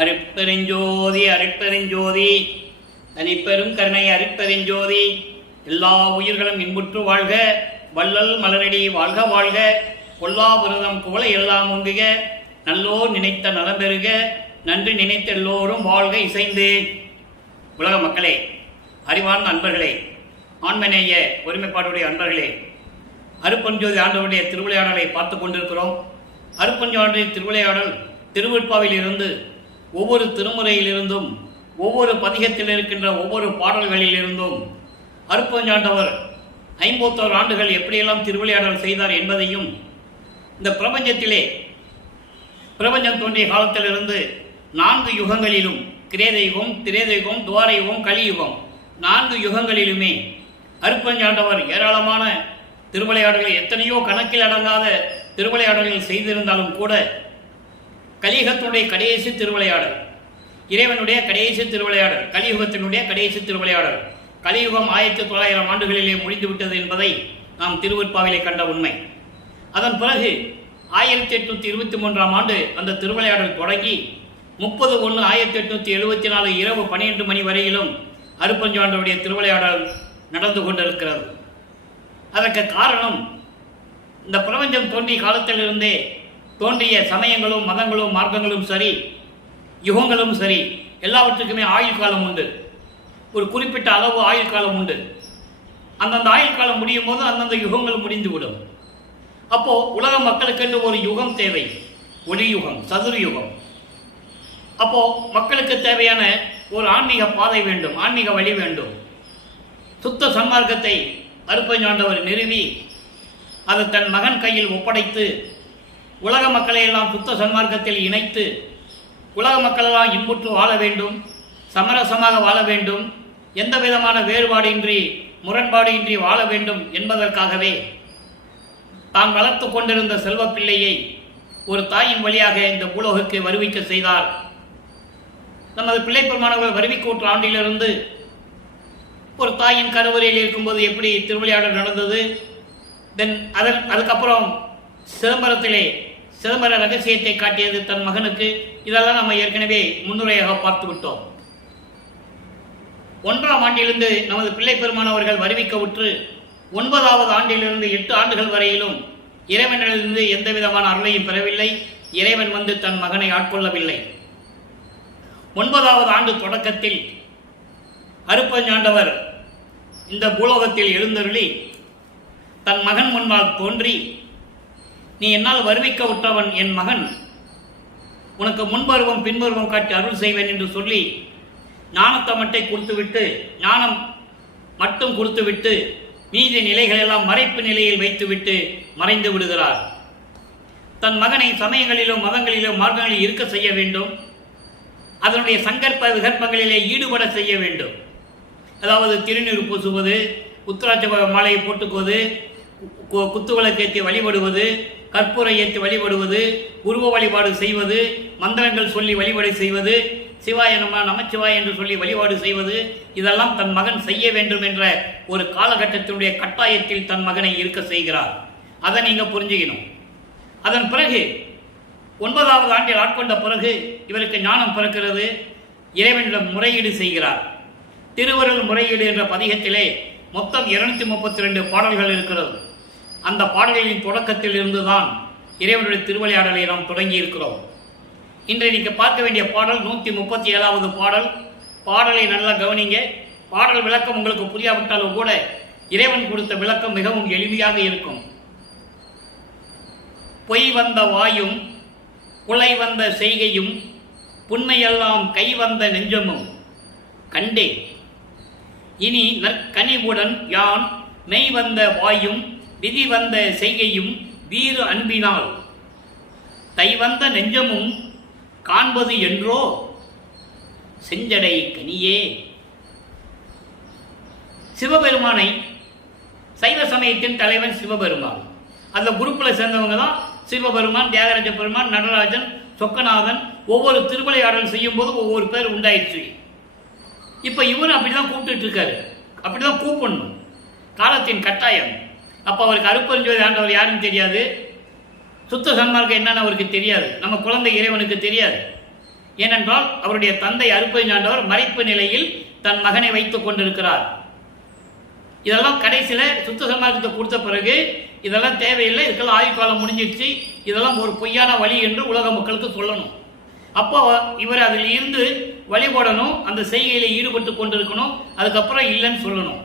அருட்பெருஞ்சோதி அருட்பெருஞ்சோதி தனிப்பெரும் கருணை அருட்பெருஞ்சோதி. எல்லா உயிர்களும் இன்புற்று வாழ்க, வள்ளல் மலரடி வாழ்க வாழ்க, கொல்லா விரதம் குவளை எல்லாம் ஒங்குக, நல்லோர் நினைத்த நலம் பெறுக, நன்றி நினைத்த எல்லோரும் வாழ்க இசைந்து. உலக மக்களே, அறிவார்ந்த அன்பர்களே, ஆண்மநேய ஒருமைப்பாடுடைய அன்பர்களே, அருட்பெருஞ்சோதி ஆண்டவருடைய திருவிளையாடலை பார்த்து கொண்டிருக்கிறோம். அருட்பெருஞ்சோதி திருவிளையாடல் திருவிற்பாவில் இருந்து ஒவ்வொரு திருமுறையிலிருந்தும் ஒவ்வொரு பதிகத்தில் இருக்கின்ற ஒவ்வொரு பாடல்களிலிருந்தும் அருட்பெருஞ்சாண்டவர் 51 ஆண்டுகள் எப்படியெல்லாம் திருவிளையாடல் செய்தார் என்பதையும், இந்த பிரபஞ்சத்திலே பிரபஞ்சம் தோன்றிய காலத்திலிருந்து 4 யுகங்களிலும் கிரேதயுகம், திரேதயுகம், துவாரயுகம், கலியுகம் 4 யுகங்களிலுமே அருட்பெருஞ்சாண்டவர் ஏராளமான திருவிளையாடல்கள், எத்தனையோ கணக்கில் அடங்காத திருவிளையாடல்கள் செய்திருந்தாலும் கூட கலியுகத்தினுடைய கடைசி திருவிளையாடல், இறைவனுடைய கடைசி திருவிளையாடல், கலியுகத்தினுடைய கடைசி திருவிளையாடல், கலியுகம் 1900 ஆண்டுகளிலே முடிந்துவிட்டது என்பதை நாம் திருவற்பாவிலே கண்ட உண்மை. அதன் பிறகு 1823 ஆண்டு அந்த திருவிளையாடல் தொடங்கி 30/1/1874 இரவு 12 மணி வரையிலும் அருட்பெருஞ்சாண்டவருடைய திருவிளையாடல் நடந்து கொண்டிருக்கிறது. அதற்கு காரணம், இந்த பிரபஞ்சம் தோன்றிய காலத்திலிருந்தே தோன்றிய சமயங்களும் மதங்களும் மார்க்கங்களும் சரி, யுகங்களும் சரி, எல்லாவற்றுக்குமே ஆயுள் காலம் உண்டு. ஒரு குறிப்பிட்ட அளவு ஆயுள் காலம் உண்டு. அந்தந்த ஆயுள் காலம் முடியும் போது அந்தந்த யுகங்கள் முடிந்துவிடும். அப்போ உலக மக்களுக்கென்று ஒரு யுகம் தேவை, ஒளி யுகம், சதுர யுகம். அப்போ மக்களுக்கு தேவையான ஒரு ஆன்மீக பாதை வேண்டும், ஆன்மீக வழி வேண்டும். சுத்த சன்மார்க்கத்தை அருட்பெருஞ்சாண்டவர் நிறுவி அதை தன் மகன் கையில் ஒப்படைத்து உலக மக்களை எல்லாம் சுத்த சன்மார்க்கத்தில் இணைத்து உலக மக்களெல்லாம் இன்புற்று வாழ வேண்டும், சமரசமாக வாழ வேண்டும், எந்த விதமான வேறுபாடின்றி முரண்பாடு இன்றி வாழ வேண்டும் என்பதற்காகவே தான் வளர்த்து கொண்டிருந்த செல்வ பிள்ளையை ஒரு தாயின் வழியாக இந்த பூலோகಕ್ಕೆ வருவிக்க செய்தார். நமது பிள்ளை பெருமானவர்கள் வருவிக்கூற்று ஆண்டிலிருந்து ஒரு தாயின் கருவறையில் இருக்கும்போது எப்படி திருவிளையாடல் நடந்தது, தென் அதுக்கப்புறம் சிதம்பரத்திலே சிதம்பர ரகசியத்தை காட்டியது தன் மகனுக்கு, இதெல்லாம் நம்ம ஏற்கனவே முன்னுரையாக பார்த்து விட்டோம். 1ஆம் ஆண்டிலிருந்து நமது பிள்ளை பெருமானவர்கள் வருவிக்க உற்று 9வது ஆண்டிலிருந்து 8 ஆண்டுகள் வரையிலும் இறைவனிலிருந்து எந்த விதமான அருளையும் பெறவில்லை. இறைவன் வந்து தன் மகனை ஆட்கொள்ளவில்லை. 9வது ஆண்டு தொடக்கத்தில் அருட்பெருஞ்சாண்டவர் இந்த பூலோகத்தில் எழுந்தருளி தன் மகன் முன்னால் தோன்றி, நீ என்னால் வருவிக்க உற்றவன் என் மகன், உனக்கு முன்பருவம் பின்பருவம் காட்டி அருள் செய்வேன் என்று சொல்லி ஞானத்தை மட்டும் கொடுத்துவிட்டு, ஞானம் மட்டும் கொடுத்துவிட்டு மீதி நிலைகளெல்லாம் மறைப்பு நிலையில் வைத்துவிட்டு மறைந்து விடுகிறார். தன் மகனை சமயங்களிலும் மதங்களிலும் மார்க்கங்களில் இருக்க செய்ய வேண்டும், அதனுடைய சங்கற்ப விகற்பங்களிலே ஈடுபட செய்ய வேண்டும். அதாவது திருநீர் பூசுவது, உத்திராட்ச மாலையை போட்டுக்குவது, குத்துவிளக்கு ஏற்றி வழிபடுவது, கற்பூரை ஏற்றி வழிபடுவது, உருவ வழிபாடு செய்வது, மந்திரங்கள் சொல்லி வழிபாடு செய்வது, சிவாய நம நமச்சிவாய் என்று சொல்லி வழிபாடு செய்வது, இதெல்லாம் தன் மகன் செய்ய வேண்டும் என்ற ஒரு காலகட்டத்தினுடைய கட்டாயத்தில் தன் மகனை இருக்க செய்கிறார். அதை நீங்கள் புரிஞ்சுக்கணும். அதன் பிறகு 9வது ஆண்டில் ஆட்கொண்ட பிறகு இவருக்கு ஞானம் பிறக்கிறது. இறைவனிடம் முறையீடு செய்கிறார். திருவருள் முறையீடு என்ற பதிகத்திலே மொத்தம் 232 பாடல்கள் இருக்கிறது. அந்த பாடல்களின் தொடக்கத்தில் இருந்துதான் இறைவனுடைய திருவிளையாடலை நாம் தொடங்கி இருக்கிறோம். இன்றைக்கு பார்க்க வேண்டிய பாடல் 137வது பாடல். பாடலை நல்லா கவனிங்க. பாடல் விளக்கம் உங்களுக்கு புரியாவிட்டாலும் கூட இறைவன் கொடுத்த விளக்கம் மிகவும் எளிமையாக இருக்கும். பொய் வந்த வாயும் புலை வந்த செய்கையும் புண்மையெல்லாம் கை வந்த நெஞ்சமும் கண்டே, இனி நற்கனிவுடன் யான் மெய் வந்த வாயும் விதி வந்த செய்கையும் வீறு அன்பினால் தை வந்த நெஞ்சமும் காண்பது என்றோ செஞ்சடை கனியே. சிவபெருமானை, சைவ சமயத்தின் தலைவன் சிவபெருமான், அந்த குரூப்பில் சேர்ந்தவங்க தான் சிவபெருமான், தியாகராஜ பெருமான், நடராஜன், சொக்கநாதன். ஒவ்வொரு திருவிளையாடல் செய்யும் போது ஒவ்வொரு பேர் உண்டாயிடுச்சு. இப்போ இவரும் அப்படிதான் கூப்பிட்டு இருக்காரு, அப்படிதான் கூப்பிடணும், காலத்தின் கட்டாயம். அப்போ அவருக்கு அருட்பெருஞ்சோதி ஆண்டவர் யாருன்னு தெரியாது, சுத்த சன்மார்க்கம் என்னன்னு அவருக்கு தெரியாது, நம்ம குழந்தை இறைவனுக்கு தெரியாது. ஏனென்றால் அவருடைய தந்தை அருட்பெருஞ்சாண்டவர் மறைப்பு நிலையில் தன் மகனை வைத்துக் கொண்டிருக்கிறார். இதெல்லாம் கடைசியில் சுத்த சமாஜத்தை கொடுத்த பிறகு இதெல்லாம் தேவையில்லை, இதுக்கெல்லாம் ஆயுள் காலம் முடிஞ்சிடுச்சு, இதெல்லாம் ஒரு பொய்யான வழி என்று உலக மக்களுக்கு சொல்லணும். அப்போ இவர் அதில் இருந்து வழிபடணும், அந்த செய்கையில் ஈடுபட்டு கொண்டிருக்கணும், அதுக்கப்புறம் இல்லைன்னு சொல்லணும்.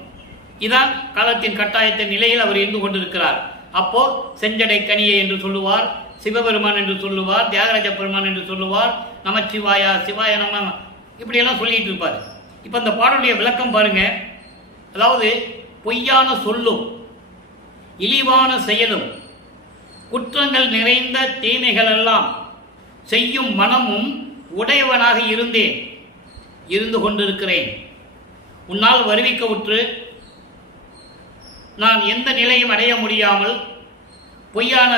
இதான் காலத்தின் கட்டாயத்தின் நிலையில் அவர் இருந்து கொண்டிருக்கிறார். அப்போ செஞ்சடை கனியை என்று சொல்லுவார், சிவபெருமான் என்று சொல்லுவார், தியாகராஜ பெருமான் என்று சொல்லுவார், நமச்சிவாயா சிவாய நம, இப்படியெல்லாம் சொல்லிட்டு இருப்பார். இப்போ அந்த பாடலுடைய விளக்கம் பாருங்க. அதாவது பொய்யான சொல்லும் இழிவான செயலும் குற்றங்கள் நிறைந்த தீமைகள் எல்லாம் செய்யும் மனமும் உடையவனாக இருந்தேன், இருந்து கொண்டிருக்கிறேன். உன்னால் வருவிக்க உற்று நான் எந்த நிலையும் அடைய முடியாமல் பொய்யான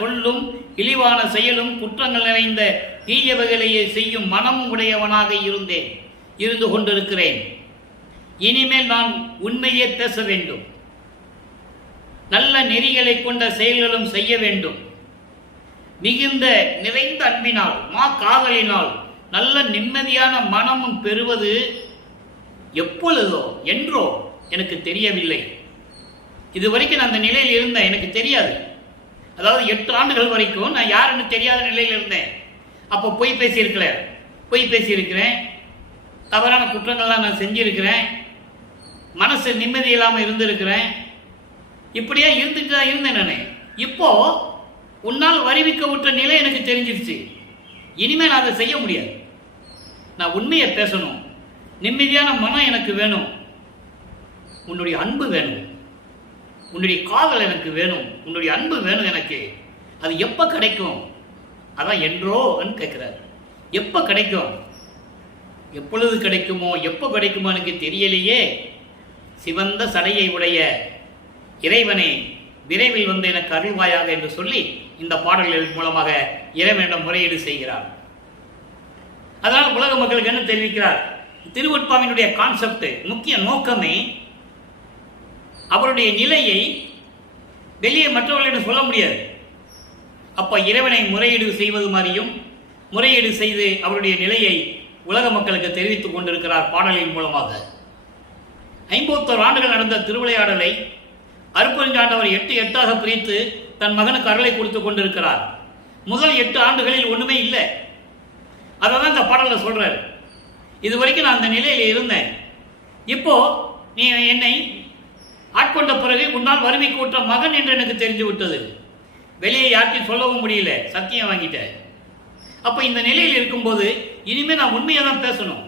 சொல்லும் இழிவான செயலும் குற்றங்கள் நிறைந்த தீயவைகளையே செய்யும் மனமும் உடையவனாக இருந்தேன், இருந்து கொண்டிருக்கிறேன். இனிமேல் நான் உண்மையே பேச வேண்டும், நல்ல நெறிகளை கொண்ட செயல்களும் செய்ய வேண்டும். மிகுந்த நிறைந்த அன்பினால் காதலினால் நல்ல நிம்மதியான மனமும் பெறுவது எப்பொழுதோ என்றோ எனக்கு தெரியவில்லை. இதுவரைக்கும் நான் அந்த நிலையில் இருந்தேன், எனக்கு தெரியாது. அதாவது 8 ஆண்டுகள் வரைக்கும் நான் யாருன்னு தெரியாத நிலையில் இருந்தேன். அப்போ பொய் பேசியிருக்கிறேன், தவறான குற்றங்கள்லாம் நான் செஞ்சிருக்கிறேன், மனசு நிம்மதி இல்லாமல் இருந்திருக்கிறேன். இப்படியே இருந்துட்டு தான் இருந்தேன் நான். இப்போ உன்னால் வருவிக்க விட்ட நிலை எனக்கு தெரிஞ்சிருச்சு. இனிமேல் நான் அதை செய்ய முடியாது. நான் உண்மையை பேசணும், நிம்மதியான மனம் எனக்கு வேணும், உன்னுடைய அன்பு வேணும், உன்னுடைய காதல் எனக்கு வேணும், உன்னுடைய அன்பு வேணும் எனக்கு. அது எப்போ கிடைக்கும்? அதான் என்றோன்னு கேட்குறாரு. எப்போ கிடைக்கும்? எப்பொழுது கிடைக்குமோ எப்போ கிடைக்குமோ எனக்கு தெரியலையே. சிவந்த சடையை உடைய இறைவனை விரைவில் வந்து எனக்கு அருள்வாயாக என்று சொல்லி இந்த பாடல்கள் மூலமாக இறைவனிடம் முறையீடு செய்கிறார். அதனால் உலக மக்களுக்கு என்ன தெரிவிக்கிறார்? திருவொற்பாவினுடைய கான்செப்ட், முக்கிய நோக்கமே அவருடைய நிலையை வெளியே மற்றவர்களிடம் சொல்ல முடியாது. அப்போ இறைவனை முறையீடு செய்வது மாதிரியும் முறையீடு செய்து அவருடைய நிலையை உலக மக்களுக்கு தெரிவித்துக் கொண்டிருக்கிறார் பாடலின் மூலமாக. 51 ஆண்டுகள் நடந்த திருவிளையாடலை அருட்பெருஞ்சாண்டவர் 8 பிரித்து தன் மகனுக்கு அருளை கொடுத்துக் கொண்டிருக்கிறார். முதல் 8 ஆண்டுகளில் ஒண்ணுமே இல்லை. அதை தான் இந்த பாடலில் சொல்றாரு. இது வரைக்கும் நான் அந்த நிலையில் இருந்தேன், இப்போ நீ என்னை ஆட்கொண்ட பிறகு உன்னால் வறுமைக்கு விட்ட மகன் என்று எனக்கு தெரிஞ்சு விட்டது. வெளியே யார்ட்டையும் சொல்லவும் முடியல, சத்தியம் வாங்கிட்டேன். அப்போ இந்த நிலையில் இருக்கும்போது இனிமேல் நான் உண்மையை தான் பேசணும்.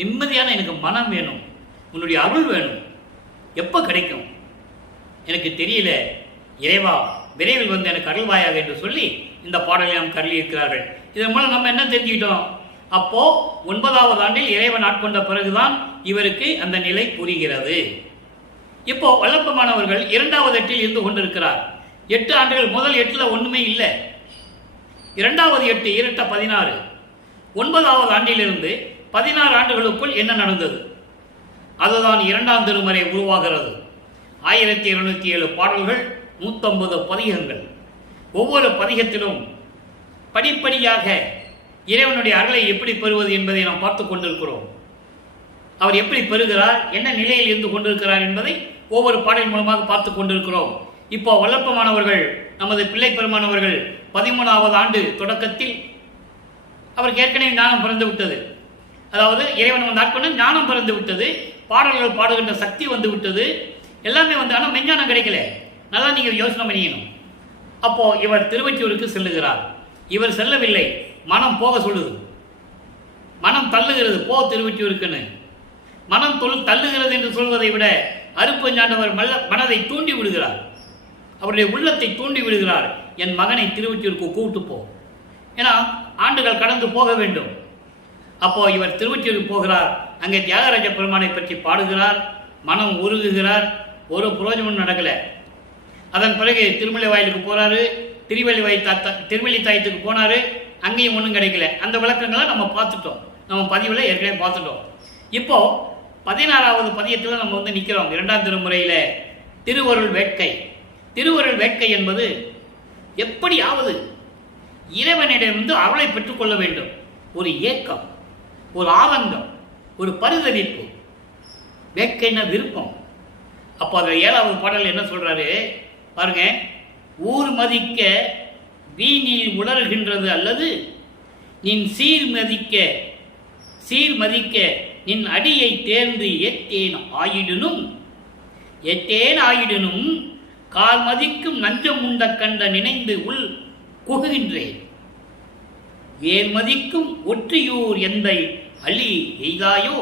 நிம்மதியான எனக்கு மனம் வேணும், உன்னுடைய அருள் வேணும். எப்போ கிடைக்கும் எனக்கு தெரியல, இறைவா விரைவில் வந்து எனக்கு அருள்வாயாக என்று சொல்லி இந்த பாடலை நாம் கருளி இருக்கிறார்கள். இதன் மூலம் நம்ம என்ன தெரிஞ்சுக்கிட்டோம்? அப்போ 9வது ஆண்டில் இறைவன் ஆட்கொண்ட பிறகுதான் இவருக்கு அந்த நிலை புரிகிறது. இப்போ வல்லப்பமானவர்கள் 2வது எட்டில் இருந்து கொண்டிருக்கிறார். 8 ஆண்டுகள், முதல் 8ல் ஒண்ணுமே இல்லை. 2வது 8 இரட்ட 16. 9வது ஆண்டிலிருந்து 16 ஆண்டுகளுக்குள் என்ன நடந்தது? அதுதான் 2ஆம் திருமுறை உருவாகிறது. 1207 பாடல்கள், 150 பதிகங்கள். ஒவ்வொரு பதிகத்திலும் படிப்படியாக இறைவனுடைய அருளை எப்படி பெறுவது என்பதை நாம் பார்த்து கொண்டிருக்கிறோம். அவர் எப்படி பெறுகிறார், என்ன நிலையில் இருந்து கொண்டிருக்கிறார் என்பதை ஒவ்வொரு பாடலின் மூலமாக பார்த்து கொண்டிருக்கிறோம். இப்போ வல்லப்பமானவர்கள், நமது பிள்ளை பெருமானவர்கள் 13வது ஆண்டு தொடக்கத்தில் அவருக்கு ஏற்கனவே ஞானம் பிறந்து விட்டது. அதாவது இறைவன் வந்து ஆட்கொண்டு ஞானம் பிறந்து விட்டது, பாடல்கள் பாடுகின்ற சக்தி வந்து விட்டது, எல்லாமே வந்து. ஆனால் மெஞ்ஞானம் கிடைக்கல. நல்லா நீங்கள் யோசனை பண்ணிக்கணும். அப்போ இவர் திருவொற்றியூருக்கு செல்லுகிறார். இவர் செல்லவில்லை, மனம் போக சொல்லுது, மனம் தள்ளுகிறது, போ திருவொற்றியூருக்குன்னு. மனம் தள்ளுகிறது என்று சொல்வதை விட அருட்பெருஞ்சாண்டவர் மனதை தூண்டி விடுகிறார், அவருடைய உள்ளத்தை தூண்டி விடுகிறார். என் மகனை திருவொற்றியூருக்கு கூப்பிட்டு போ, ஏன்னா ஆண்டுகள் கடந்து போக வேண்டும். அப்போ இவர் திருவொற்றியூருக்கு போகிறார். அங்கே தியாகராஜ பெருமானை பற்றி பாடுகிறார், மனம் உருகுகிறார். ஒரு புரோஜனம் நடக்கலை. அதன் பிறகு திருமலை வாயிலுக்கு போறாரு, திருவள்ளி தாயத்துக்கு போனாரு, அங்கேயும் ஒன்றும் கிடைக்கல. அந்த விளக்கங்களை நம்ம பார்த்துட்டோம், நம்ம பதிவில் ஏற்கனவே பார்த்துட்டோம். இப்போ 16வது பதியத்தில் நம்ம வந்து நிற்கிறோம். 2ஆம் திருமுறையில திருவருள் வேட்கை. திருவருள் வேட்கை என்பது எப்படியாவது இறைவனிடமிருந்து அருளை பெற்றுக்கொள்ள வேண்டும். ஒரு ஏக்கம், ஒரு ஆனந்தம், ஒரு பரிதவிப்பு, வேட்கைன விருப்பம். அப்போ அந்த 7வது பாடல் என்ன சொல்றாரு பாருங்க. ஊர் மதிக்க வீணில் உணர்கின்றது அல்லது நின் சீர்மதிக்க நின் அடியை தேர்ந்து ஏத்தேன் ஆயிடனும் கால் மதிக்கும் நஞ்சம் உண்ட கண்ட நினைந்து உள் குகுகின்றேன். வேர் மதிக்கும் ஒற்றியூர் எந்தை அழி எய்தாயோ.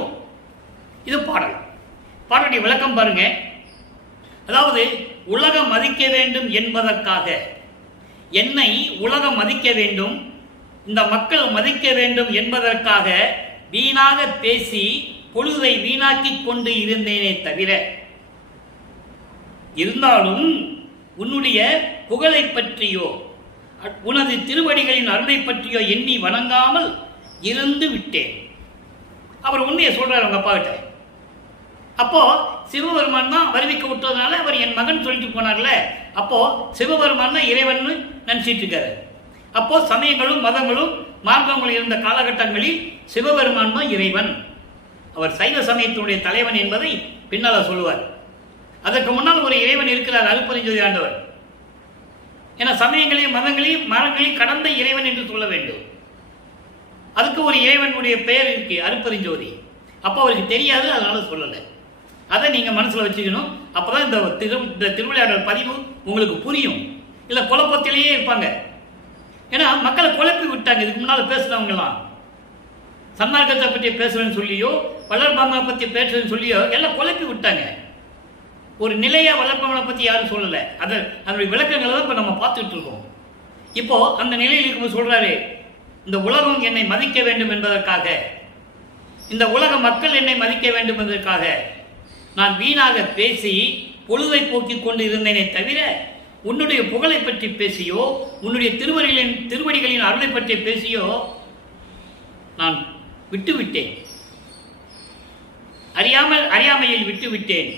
இது பாடலுடைய விளக்கம் பாருங்க. அதாவது உலகம் மதிக்க வேண்டும் என்பதற்காக, என்னை உலகம் மதிக்க வேண்டும், இந்த மக்கள் மதிக்க வேண்டும் என்பதற்காக வீணாக பேசி பொழுதை வீணாக்கி கொண்டு இருந்தேனே தவிர, இருந்தாலும் உன்னுடைய புகழை பற்றியோ உனது திருவடிகளின் அருளை பற்றியோ எண்ணி வணங்காமல் இருந்து விட்டேன். அவர் உண்மையை சொல்றாரு அவங்க அப்பா கிட்ட. அப்போ சிவபெருமான் தான் வருவிக்க விட்டதுனால அவர் என் மகன் சொல்லிட்டு போனார்ல. அப்போ சிவபெருமான் தான் இறைவன் நினைச்சிட்டு இருக்காரு. அப்போ சமயங்களும் மதங்களும் மார்க்கங்களும் இருந்த காலகட்டங்களில் சிவபெருமான் தான் இறைவன், அவர் சைவ சமயத்தினுடைய தலைவன் என்பதை பின்னால சொல்லுவார். அதற்கு முன்னால் ஒரு இறைவன் இருக்கிறார், அருட்பெருஞ்சோதி ஆண்டவர். ஏன்னா சமயங்களையும் மதங்களையும் மரங்களையும் கடந்த இறைவன் என்று சொல்ல வேண்டும். அதுக்கு ஒரு இறைவனுடைய பெயர் இருக்கு, அருட்பெருஞ்சோதி. அப்போ அவருக்கு தெரியாது, அதனால சொல்லலை. அதை நீங்க மனசுல வச்சுக்கணும். அப்பதான் இந்த திருவிளையாடல் பதிவு உங்களுக்கு புரியும். இல்ல குழப்பத்திலேயே இருப்பாங்க. ஏன்னா மக்களை குழப்பி விட்டாங்க. இதுக்கு முன்னால் பேசுனவங்கலாம் சன்மார்க்கத்தை பற்றி பேசுறேன்னு சொல்லியோ வளர்பாமனை பற்றி பேசுறேன்னு சொல்லியோ எல்லாம் குழப்பி விட்டாங்க. ஒரு நிலையா வளர்ப்பாமனை பற்றி யாரும் சொல்லலை. அதனுடைய விளக்கங்களை தான் இப்போ நம்ம பார்த்துட்டு இருக்கோம். இப்போ அந்த நிலையில் இருக்கும்போது சொல்றாரு, இந்த உலகம் என்னை மதிக்க வேண்டும் என்பதற்காக, இந்த உலக மக்கள் என்னை மதிக்க வேண்டும் என்பதற்காக நான் வீணாக பேசி பொழுதை போக்கிக் கொண்டு இருந்தேனே தவிர, உன்னுடைய புகழை பற்றி பேசியோ உன்னுடைய திருவடிகளின் அருளை பற்றி பேசியோ நான் விட்டுவிட்டேன். அறியாமையில் விட்டுவிட்டேன்,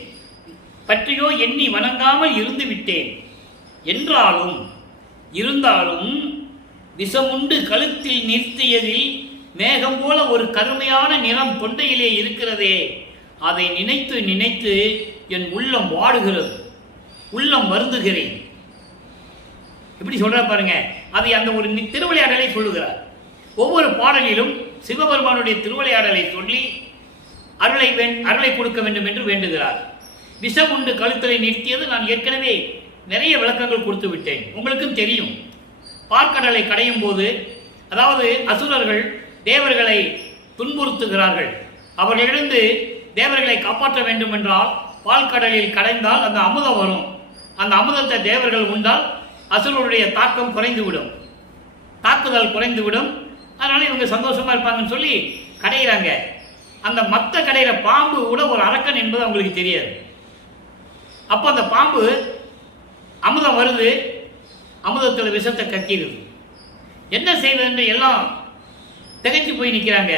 பற்றியோ எண்ணி வணங்காமல் இருந்து விட்டேன். இருந்தாலும் விஷமுண்டு கழுத்தில் நிறுத்தியதில் மேகம் போல ஒரு கருமையான நிறம் தொண்டையிலே இருக்கிறதே, அதை நினைத்து நினைத்து என் உள்ளம் வாடுகிறது, உள்ளம் வருந்துகிறேன். எப்படி சொல்ற பாருங்க. அதை அந்த ஒரு திருவிளையாடலை சொல்லுகிறார். ஒவ்வொரு பாடலிலும் சிவபெருமானுடைய திருவிளையாடலை சொல்லி அருளை கொடுக்க வேண்டும் என்று வேண்டுகிறார். விஷம் உண்டு கழுத்தலை நிறுத்தியது நான் ஏற்கனவே நிறைய விளக்கங்கள் கொடுத்து விட்டேன், உங்களுக்கும் தெரியும். பார்க்கடலை கடையும் போது, அதாவது அசுரர்கள் தேவர்களை துன்புறுத்துகிறார்கள். அவர்களிடந்து தேவர்களை காப்பாற்ற வேண்டும் என்றால் பால்கடலில் கடைந்தால் அந்த அமுதம் வரும். அந்த அமுதத்தை தேவர்கள் உண்டால் அசுரருடைய தாக்கம் குறைந்துவிடும், தாக்குதல் குறைந்துவிடும். அதனால இவங்க சந்தோஷமா இருப்பாங்கன்னு சொல்லி கடையிறாங்க. அந்த மத்த கடையிற பாம்பு கூட ஒரு அரக்கன் என்பது அவங்களுக்கு தெரியாது. அப்போ அந்த பாம்பு அமுதம் வருது, அமுதத்தில் விஷத்தை கக்கிடுது. என்ன செய்வது என்று எல்லாம் திகைச்சு போய் நிற்கிறாங்க.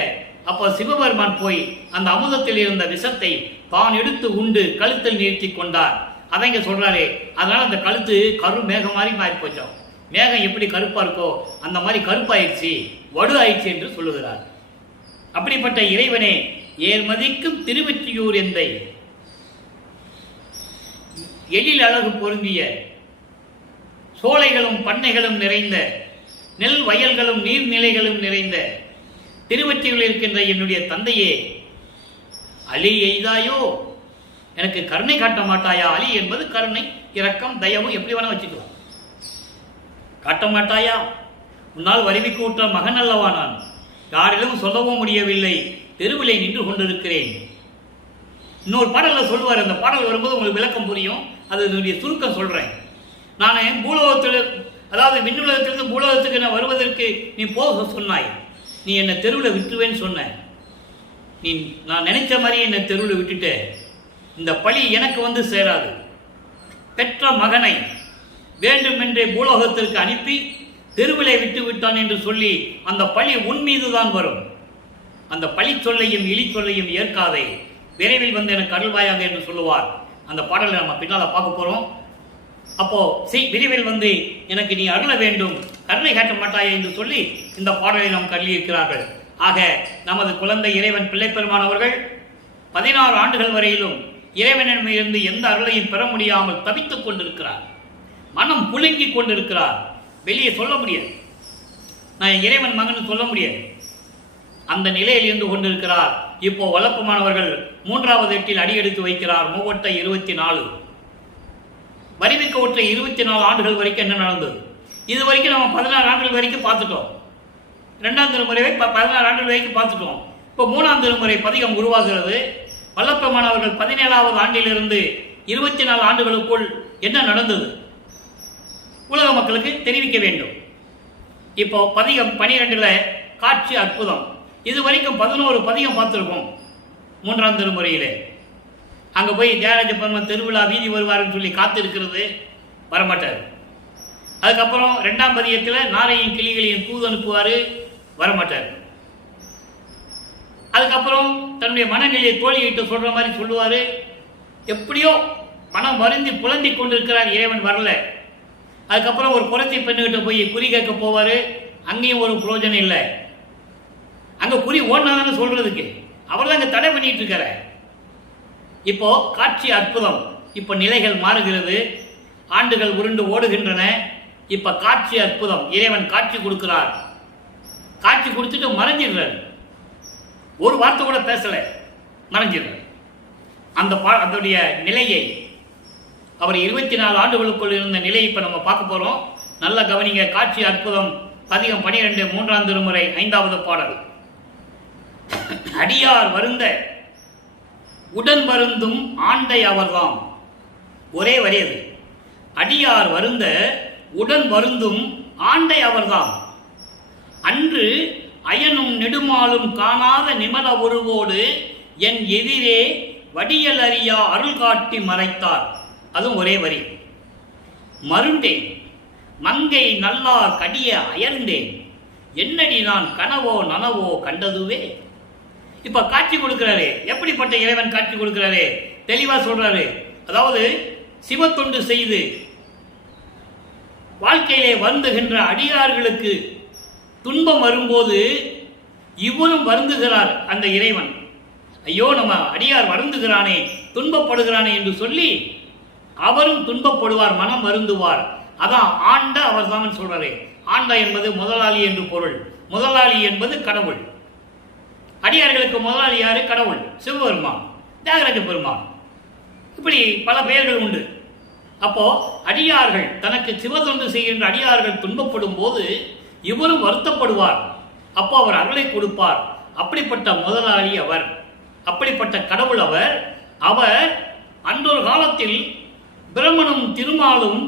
அப்போ சிவபெருமான் போய் அந்த அமுதத்தில் இருந்த விஷத்தை தான் எடுத்து உண்டு கழுத்தில் நிறுத்தி கொண்டார். அதை இங்க சொல்றாரு. அதனால அந்த கழுத்து கரு மேகம் மாதிரி மாறி போச்சோம். மேகம் எப்படி கருப்பா இருக்கோ அந்த மாதிரி கருப்பாயிடுச்சு, வடு ஆயிடுச்சு என்று சொல்லுகிறார். அப்படிப்பட்ட இறைவனே, ஏர்மதிக்கும் திருவெற்றியூர் எந்தை, எழில் அழகு பொருந்திய சோலைகளும் பண்ணைகளும் நிறைந்த, நெல் வயல்களும் நீர்நிலைகளும் நிறைந்த திருவெற்றியூரில் இருக்கின்ற என்னுடைய தந்தையே, அலி எய்தாயோ, எனக்கு கருணை காட்ட மாட்டாயா? அலி என்பது கருணை, இரக்கம், தயவு, எப்படி வேணா வச்சுக்கலாம். காட்ட மாட்டாயா? உன்னால் வருவிக்கு விட்ட மகன் அல்லவா நான், யாரிலும் சொல்லவும் முடியவில்லை, தெருவிலே நின்று கொண்டிருக்கிறேன். இன்னொரு பாடல்ல சொல்லுவார். அந்த பாடல் வரும்போது உங்களுக்கு விளக்கம் புரியும். அது என்னுடைய சுருக்கம் சொல்றேன். நான் பூலோகத்தில், அதாவது விண்ணுலகத்திலிருந்து பூலோகத்துக்கு நான் வருவதற்கு நீ போக சொன்னாய். நீ என்னை தெருவில் விட்டுருவேன்னு சொன்ன. நான் நினைச்ச மாதிரி என்னை தெருவில் விட்டுட்டு, இந்த பழி எனக்கு வந்து சேராது. பெற்ற மகனை வேண்டுமென்றே பூலோகத்திற்கு அனுப்பி தெருவிலே விட்டு விட்டான் என்று சொல்லி அந்த பழி உன் மீதுதான் வரும். அந்த பழி சொல்லையும் இழி சொல்லையும் ஏற்காதே, விரைவில் வந்து எனக்கு அருள்வாயாக என்று சொல்லுவார். அந்த பாடலை நம்ம பின்னால பார்க்க போறோம். அப்போ விரைவில் வந்து எனக்கு நீ அருள வேண்டும், கருணை காட்ட மாட்டாயே என்று சொல்லி இந்த பாடலை நாம் கல்லியிருக்கிறார்கள். ஆக நமது குழந்தை இறைவன் பிள்ளைப்பெருமான் அவர்கள் 16 ஆண்டுகள் வரையிலும் இறைவனிடமிருந்து எந்த அருளையும் பெற முடியாமல் தவித்துக் கொண்டிருக்கிறார். மனம் புழுங்கிக் கொண்டிருக்கிறார். வெளியே சொல்ல முடியாது, நான் இறைவன் மகன் சொல்ல முடியாது. அந்த நிலையில் இருந்து கொண்டிருக்கிறார். இப்போ வளப்பமானவர்கள் 3வது எட்டில் அடியெடுத்து வைக்கிறார். மூவட்ட 24 வரிமிக்க ஒற்றை 24 ஆண்டுகள் வரைக்கும் என்ன நடந்தது? இது வரைக்கும் நம்ம 16 ஆண்டுகள் வரைக்கும் பார்த்துட்டோம். 2ஆம் திருமுறை 16 ஆண்டுகள் வரைக்கும் பார்த்துட்டோம். இப்போ 3ஆம் திருமுறை பதிகம் உருவாகிறது. வல்லப்பமானவர்கள் 17வது ஆண்டிலிருந்து 24 ஆண்டுகளுக்குள் என்ன நடந்தது உலக மக்களுக்கு தெரிவிக்க வேண்டும். இப்போ பதிகம் 12ல் காட்சி அற்புதம். இது வரைக்கும் 11 பதிகம் பார்த்துருக்கோம் 3ஆம் திருமுறையிலே. அங்கே போய் தியாகராஜ பெருமான் திருவிழா வீதி வருவார்னு சொல்லி காத்திருக்கிறது, வரமாட்டார். அதுக்கப்புறம் 2ஆம் பதிகத்தில் நாரையும் கிளிகளையும் தூது அனுப்புவார், வரமாட்டார். அதுக்கப்புறம் தன்னுடைய மனநிலையை தோழிகிட்ட சொல்கிற மாதிரி சொல்லுவார். எப்படியோ மனம் வருந்தி புலம்பிக் கொண்டிருக்கிறார், இறைவன் வரல. அதுக்கப்புறம் ஒரு குறைச்சி பெண்ணுகிட்ட போய் குறி கேட்க போவார், அங்கேயும் ஒரு பிரயோஜனம் இல்லை. அங்கே குறி ஓடினாதானே சொல்கிறதுக்கு, அவர் தான் அங்கே தடை பண்ணிட்டு இருக்கார. இப்போ காட்சி அற்புதம். இப்போ நிலைகள் மாறுகிறது, ஆண்டுகள் உருண்டு ஓடுகின்றன. இப்போ காட்சி அற்புதம். இறைவன் காட்சி கொடுக்கிறார். காட்சி கொடுத்துட்டு மறைஞ்சிடுறார். ஒரு வார்த்தை கூட பேசல, மறைஞ்சிடுறார். அதனுடைய நிலையை அவர் 24 ஆண்டுகளுக்குள் இருந்த நிலையை இப்போ நம்ம பார்க்க போகிறோம். நல்ல கவனிங்க. காட்சி அற்புதம் பதிகம் 12 3ஆம் திருமுறை 5வது பாடல். அடியார் வருந்த உடன் வருந்தும் ஆண்டை அவர்தாம். ஒரே வரியது. அடியார் வருந்த உடன் வருந்தும் ஆண்டை அவர்தாம். அன்று அயனும் நெடுமாலும் காணாத நிமல உருவோடு என் எதிரே வடியல் அறியா அருள் காட்டி மறைத்தார். அதுவும் ஒரே வரி. மருண்டேன் மங்கை நல்லார் கடிய அயர்ந்தேன், என்னடி நான் கனவோ நனவோ கண்டதுவே. இப்ப காட்சி கொடுக்கிறாரு. எப்படிப்பட்ட இறைவன் காட்சி கொடுக்கிறாரு? தெளிவா சொல்றாரு. அதாவது சிவத்தொண்டு செய்து வாழ்க்கையிலே வருந்துகின்ற அடியார்களுக்கு துன்பம் வரும்போது இவரும் வருந்துகிறார். அந்த இறைவன் ஐயோ நம்ம அடியார் வருந்துகிறானே, துன்பப்படுகிறானே என்று சொல்லி அவரும் துன்பப்படுவார், மனம் வருந்துவார். அதான் ஆண்ட அவர் தான் சொல்றாரு. ஆண்ட என்பது முதலாளி என்று பொருள். முதலாளி என்பது கடவுள். அடியார்களுக்கு முதலாளி யாரு? கடவுள், சிவபெருமான், தியாகராஜ பெருமான், இப்படி பல பெயர்கள் உண்டு. அப்போ அடியார்கள் தனக்கு சிவத்தொண்டு செய்கின்ற அடியார்கள் துன்பப்படும் போது இவரும் வருத்தப்படுவார். அப்போ அவர் அருளை கொடுப்பார். அப்படிப்பட்ட முதலாளி அவர், அப்படிப்பட்ட கடவுள் அவர். அவர் அன்றொரு காலத்தில் பிரம்மனும் திருமாலும்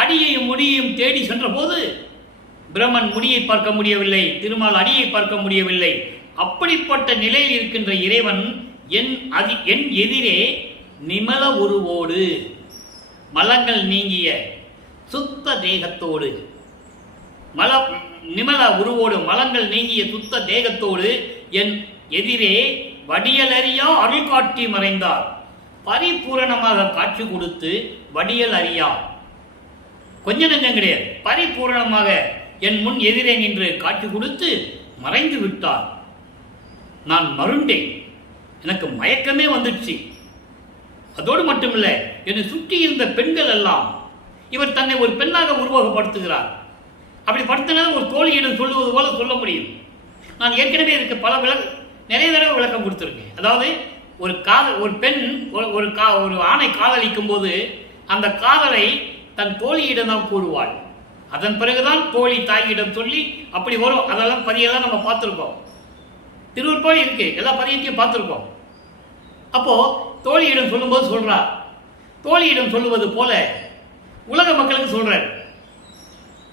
அடியையும் முடியையும் தேடி சென்ற போது பிரம்மன் முடியை பார்க்க முடியவில்லை, திருமால் அடியை பார்க்க முடியவில்லை. அப்படிப்பட்ட நிலையில் இருக்கின்ற இறைவன் என் எதிரே நிமல உருவோடு, மலங்கள் நீங்கிய சுத்த தேகத்தோடு, நிமல உருவோடு மலங்கள் நீங்கிய சுத்த தேகத்தோடு என் எதிரே வடியலறியா அருள் காட்டி மறைந்தார். பரிபூரணமாக காட்சி கொடுத்து வடியல் அறியா, கொஞ்ச நெஞ்சம் கிடையாது, பரிபூரணமாக என் முன் எதிரே நின்று காட்சி கொடுத்து மறைந்து விட்டார். நான் மருண்டேன், எனக்கு மயக்கமே வந்துடுச்சு. அதோடு மட்டுமில்லை, என்னை சுற்றி இருந்த பெண்கள் எல்லாம், இவர் தன்னை ஒரு பெண்ணாக உருவகப்படுத்துகிறார். அப்படி படுத்தினால் ஒரு தோழியிடம் சொல்லுவது போல சொல்ல முடியும். நான் ஏற்கனவே இதுக்கு நிறைய தடவை விளக்கம் கொடுத்துருக்கேன். அதாவது ஒரு பெண் ஒரு ஆணை காதலிக்கும் போது அந்த காதலை தன் தோழியிடம் தான் கூறுவாள். அதன் பிறகுதான் தோழி தாயிடம் சொல்லி அப்படி வரும். அதெல்லாம் பதியெல்லாம் நம்ம பார்த்துருக்கோம். திருவருட்பாடி இருக்கு, எல்லா பதியத்தையும் பார்த்துருக்கோம். அப்போ தோழியிடம் சொல்லும்போது சொல்றார். தோழியிடம் சொல்லுவது போல உலக மக்களுக்கு சொல்றார்.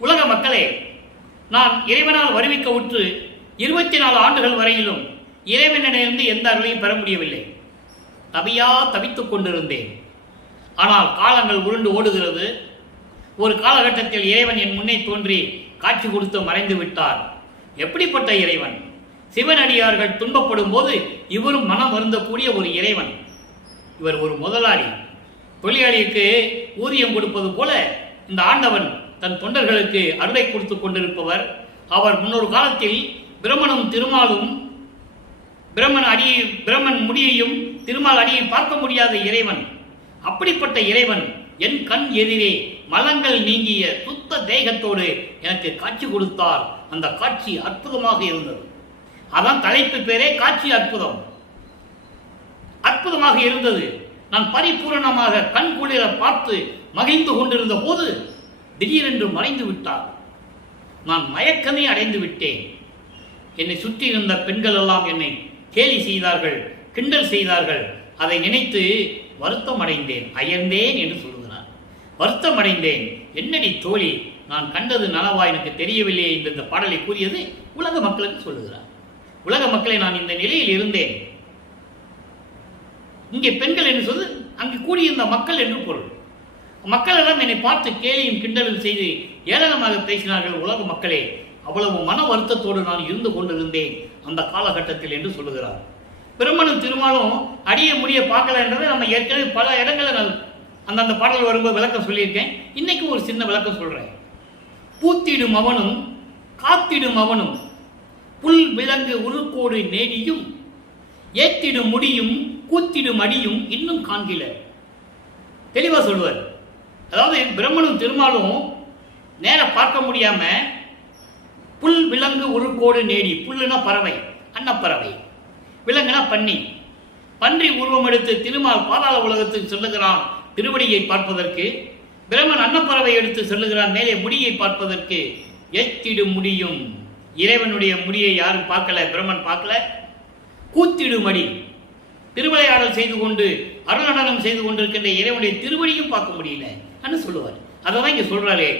உலக மக்களே, நான் இறைவனால் வருவிக்க உற்று 24 ஆண்டுகள் வரையிலும் இறைவனிடமிருந்து எந்த அருளையும் பெற முடியவில்லை. தவித்துக் கொண்டிருந்தேன். ஆனால் காலங்கள் உருண்டு ஓடுகிறது. ஒரு காலகட்டத்தில் இறைவன் என் முன்னே தோன்றி காட்சி கொடுத்து மறைந்து விட்டார். எப்படிப்பட்ட இறைவன்! சிவனடியார்கள் துன்பப்படும் போது இவரும் மனம் வருந்தக்கூடிய ஒரு இறைவன். இவர் ஒரு முதலாளி. தொழிலாளிக்கு ஊதியம் கொடுப்பது போல இந்த ஆண்டவன் தன் தொண்டர்களுக்கு அருளை கொடுத்து கொண்டிருப்பவர். அவர் முன்னொரு காலத்தில் பிரமனும் திருமாலும் பிரமன் முடியையும் திருமால் அடியை பார்க்க முடியாத இறைவன். அப்படிப்பட்ட இறைவன் என் கண் எதிரே மலங்கள் நீங்கிய சுத்த தேகத்தோடு எனக்கு காட்சி கொடுத்தார். அந்த காட்சி அற்புதமாக இருந்தது. அதான் தலைப்பு பேரே காட்சி அற்புதம். அற்புதமாக இருந்தது. நான் பரிபூரணமாக கண் குளிர பார்த்து மகிழ்ந்து கொண்டிருந்த போது திடீரென்று மறைந்து விட்டார். நான் மயக்கமே அடைந்து விட்டேன். என்னை சுற்றி இருந்த பெண்கள் எல்லாம் என்னை கேலி செய்தார்கள், கிண்டல் செய்தார்கள். அதை நினைத்து வருத்தம் அடைந்தேன், அயர்ந்தேன் என்று சொல்லுகிறார். வருத்தம் அடைந்தேன். என்னடி தோழி, நான் கண்டது நனவா, எனக்கு தெரியவில்லை என்று இந்த பாடலை கூறியது உலக மக்களுக்கு சொல்லுகிறார். உலக மக்களை, நான் இந்த நிலையில் இருந்தேன். இங்கே பெண்கள் என்று சொல்லு, அங்கு கூடியிருந்த மக்கள் என்று பொருள். மக்கள் எல்லாம் என்னை பார்த்து கேலியும் கிண்டலும் செய்து ஏளனமாக பேசினார்கள். உலக மக்களே, அவ்வளவு மன வருத்தத்தோடு நான் இருந்து கொண்டிருந்தேன் அந்த காலகட்டத்தில் என்று சொல்லுகிறார். பிரம்மனும் திருமாலும் அடிய முடிய பார்க்கல என்றதை நம்ம ஏற்கனவே பல இடங்களில் அந்தந்த பாடல் வரும்போது விளக்கம் சொல்லியிருக்கேன். இன்னைக்கு ஒரு சின்ன விளக்கம் சொல்றேன். பூத்திடும் அவனும் காத்திடும் அவனும் புல் விலங்கு உருக்கோடு நேடியும் ஏத்திடும் முடியும் கூத்திடும் அடியும் இன்னும் காண்கில. தெளிவா சொல்லுவார். அதாவது பிரம்மனும் திருமாலும் நேர பார்க்க முடியாம புல் விலங்கு உருக்கோடு நேடி, புல்லுனா பறவை, அன்னப்பறவை, விலங்குனா பன்றி. பன்றி உருவம் எடுத்து திருமால் பாதாள உலகத்துக்கு சொல்லுகிறான் திருவடியை பார்ப்பதற்கு. பிரம்மன் அன்னப்பறவை எடுத்து சொல்லுகிறான் மேலே முடியை பார்ப்பதற்கு. ஏத்திடும் முடியும், இறைவனுடைய முடியை யாரும் பார்க்கல, பிரம்மன் பார்க்கல. கூத்திடும் அடி, திருவிளையாடல் செய்து கொண்டு அருள் நடனம் செய்து கொண்டிருக்கின்ற இறைவனுடைய திருவடியும் பார்க்க முடியல என்று சொல்லுவார். அதான் இங்க சொல்றாரு.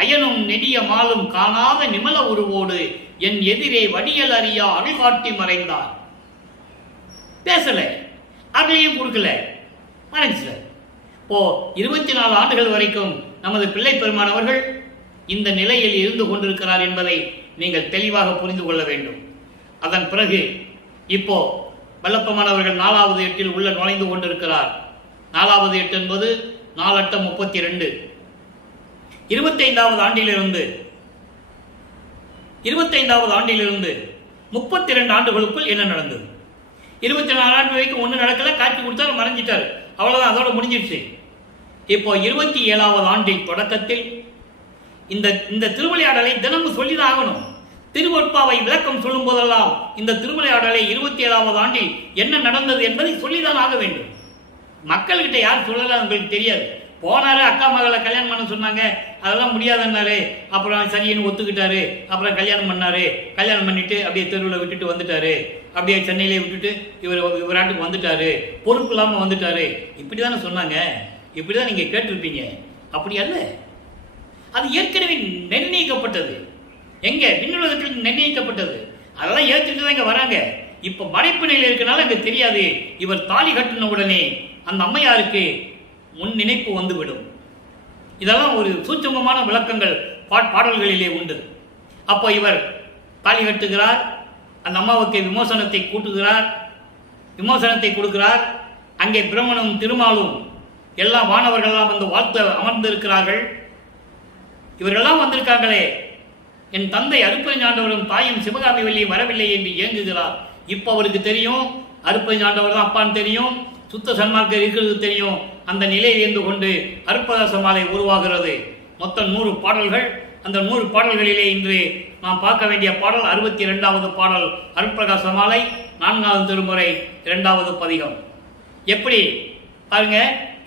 அயனும் நெடிய மாலும் காணாத நிமல உருவோடு என் எதிரே வடியல் அறியா அருள் காட்டி மறைந்தார். பேசல, அருளையும் கொடுக்கல, மறைஞ்சில. இப்போ 24 ஆண்டுகள் வரைக்கும் நமது பிள்ளை பெருமானவர்கள் இந்த நிலையில் இருந்து கொண்டிருக்கிறார் என்பதை நீங்கள் தெளிவாக புரிந்து கொள்ள வேண்டும். அதன் பிறகு இப்போ வல்லப்பமானவர்கள் 4வது எட்டில் உள்ள நுழைந்து கொண்டிருக்கிறார். 4வது எட்டு என்பது 4×8 32. 25வது ஆண்டிலிருந்து 32 ஆண்டுகளுக்குள் என்ன நடந்தது? 24 ஆண்டு வரைக்கும் ஒன்றும் நடக்கல, காட்சி கொடுத்தாரு, மறைஞ்சிட்டார், அவ்வளவுதான், அதோட முடிஞ்சிருச்சு. இப்போ 27வது ஆண்டின் தொடக்கத்தில் இந்த திருவிளையாடலை தினமும் சொல்லிதான் ஆகணும். திருவொற்பாவை விளக்கம் சொல்லும் போதெல்லாம் இந்த திருவிளையாடலை 27வது ஆண்டில் என்ன நடந்தது என்பதை சொல்லிதான் ஆக வேண்டும். மக்கள்கிட்ட யார் சொல்லலாம் உங்களுக்கு தெரியாது. போனாரு, அக்கா மகளை கல்யாணம் பண்ண சொன்னாங்க, அதெல்லாம் முடியாதுன்னாரு. அப்புறம் சரின்னு ஒத்துக்கிட்டாரு. அப்புறம் கல்யாணம் பண்ணாரு. கல்யாணம் பண்ணிட்டு அப்படியே தெருவில் விட்டுட்டு வந்துட்டாரு. அப்படியே சென்னையிலே விட்டுட்டு இவராட்டுக்கு வந்துட்டாரு, பொறுப்பு இல்லாமல் வந்துட்டாரு. இப்படிதானே சொன்னாங்க, இப்படிதான் நீங்க கேட்டிருப்பீங்க. அப்படி அல்ல, அது ஏற்கனவே நிர்ணயிக்கப்பட்டது. எங்க விண்ணுலகத்தில் நிர்ணயிக்கப்பட்டது. அதெல்லாம் ஏற்றுட்டு தான் இங்க வராங்க. இப்ப மறைப்பு நிலையில் இருக்கனால இங்க தெரியாது. இவர் தாலி கட்டின உடனே அந்த அம்மையாருக்கு முன் நினைப்பு வந்துவிடும். இதெல்லாம் ஒரு சூட்சமமான விளக்கங்கள் பாடல்களிலே உண்டு. அப்போ இவர் தாலி கட்டுகிறார், அந்த அம்மாவுக்கு விமோசனத்தை கொடுக்கிறார். அங்கே பிரம்மனும் திருமாலும் எல்லா வானவர்களெல்லாம் வந்து வாழ்த்து அமர்ந்திருக்கிறார்கள். இவர்களெல்லாம் வந்திருக்காங்களே, என் தந்தை அருட்பெருஞ்சாண்டவரும் தாயும் சிவகாமி வள்ளியும் வரவில்லை என்று இயங்குகிறார். இப்போ அவருக்கு தெரியும் அருட்பெருஞ்சாண்டவர் தான் அப்பான்னு தெரியும், சுத்த சன்மார்க்கர் இருக்கிறது தெரியும். அந்த நிலையில் இருந்து கொண்டு அருட்பதாச மாலை உருவாகிறது. மொத்தம் 100 பாடல்கள். அந்த 100 பாடல்களிலே இன்று நாம் பார்க்க வேண்டிய பாடல் 62வது பாடல், அருட்பிரகாச மாலை 4வது திருமுறை 2வது பதிகம். எப்படி பாருங்க.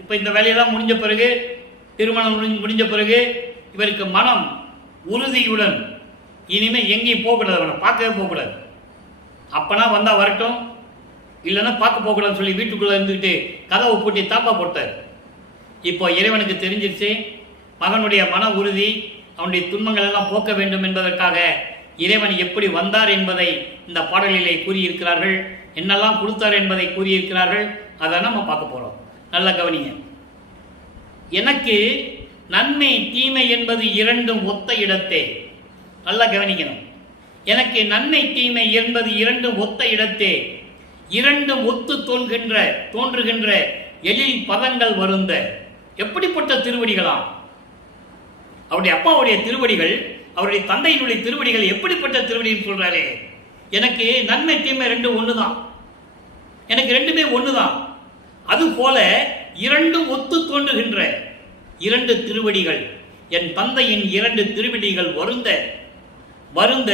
இப்போ இந்த வேலையெல்லாம் முடிஞ்ச பிறகு, திருமணம் முடிஞ்ச பிறகு இவருக்கு மனம் உறுதியுடன் இனிமேல் எங்கேயும் போகக்கூடாது, அவனை பார்க்கவே போகக்கூடாது. அப்பனா வந்தா வரட்டும், இல்லைன்னா பார்க்க போகக்கூடாதுன்னு சொல்லி வீட்டுக்குள்ளே இருந்துக்கிட்டு கதவை பூட்டி தாப்பா போட்டார். இப்போ இறைவனுக்கு தெரிஞ்சிருச்சு மகனுடைய மன உறுதி, அவனுடைய துன்பங்கள் எல்லாம் போக்க வேண்டும் என்பதற்காக இறைவன் எப்படி வந்தார் என்பதை இந்த பாடலிலே கூறியிருக்கிறார்கள். என்னெல்லாம் கொடுத்தார் என்பதை கூறியிருக்கிறார்கள். அதை நம்ம பார்க்க போகிறோம். நல்ல கவனிங்க. எனக்கு நன்மை தீமை என்பது இரண்டும் ஒத்த இடத்தே. நல்லா கவனிக்கணும். எனக்கு நன்மை தீமை என்பது இரண்டும் ஒத்த இடத்தே. இரண்டும் ஒத்து தோன்றுகின்ற எழில் பதங்கள் வருந்த. எப்படிப்பட்ட திருவடிகளாம்? அவருடைய அப்பாவுடைய திருவடிகள், அவருடைய தந்தையினுடைய திருவடிகள் எப்படிப்பட்ட திருவடின்னு சொல்றாரு. எனக்கு நன்மை தீமை ரெண்டு ஒண்ணுதான், எனக்கு ரெண்டுமே ஒண்ணுதான். அதுபோல இரண்டும் ஒத்து தோன்றுகின்ற இரண்டு திருவடிகள், என் தந்தையின் இரண்டு திருவடிகள் வருந்த வருந்த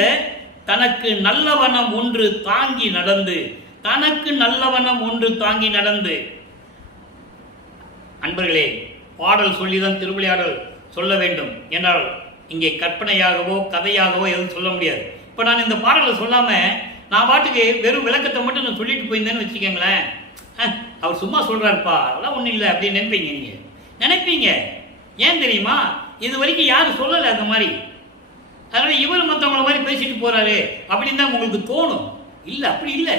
தனக்கு நல்லவனம் ஒன்று தாங்கி நடந்து, தனக்கு நல்லவனம் ஒன்று தாங்கி நடந்து. அன்பர்களே, பாடல் சொல்லிதான் திருவிளையாடல் சொல்ல வேண்டும் என்றால் இங்கே கற்பனையாகவோ கதையாகவோ எதுவும் சொல்ல முடியாது. இப்போ நான் இந்த பாடலை சொல்லாம நான் பாட்டுக்கு வெறும் விளக்கத்தை மட்டும் நான் சொல்லிட்டு போயிருந்தேன்னு வச்சுக்கோங்களேன், அவர் சும்மா சொல்றாருப்பா அதெல்லாம் ஒன்றும் இல்லை அப்படின்னு நினைப்பீங்க. நீங்க நினைப்பீங்க. ஏன் தெரியுமா? இது வரைக்கும் யாரும் சொல்லலை அந்த மாதிரி. அதனால இவர் மற்றவங்கள மாதிரி பேசிட்டு போறாரு அப்படின்னு தான் உங்களுக்கு தோணும். இல்லை, அப்படி இல்லை.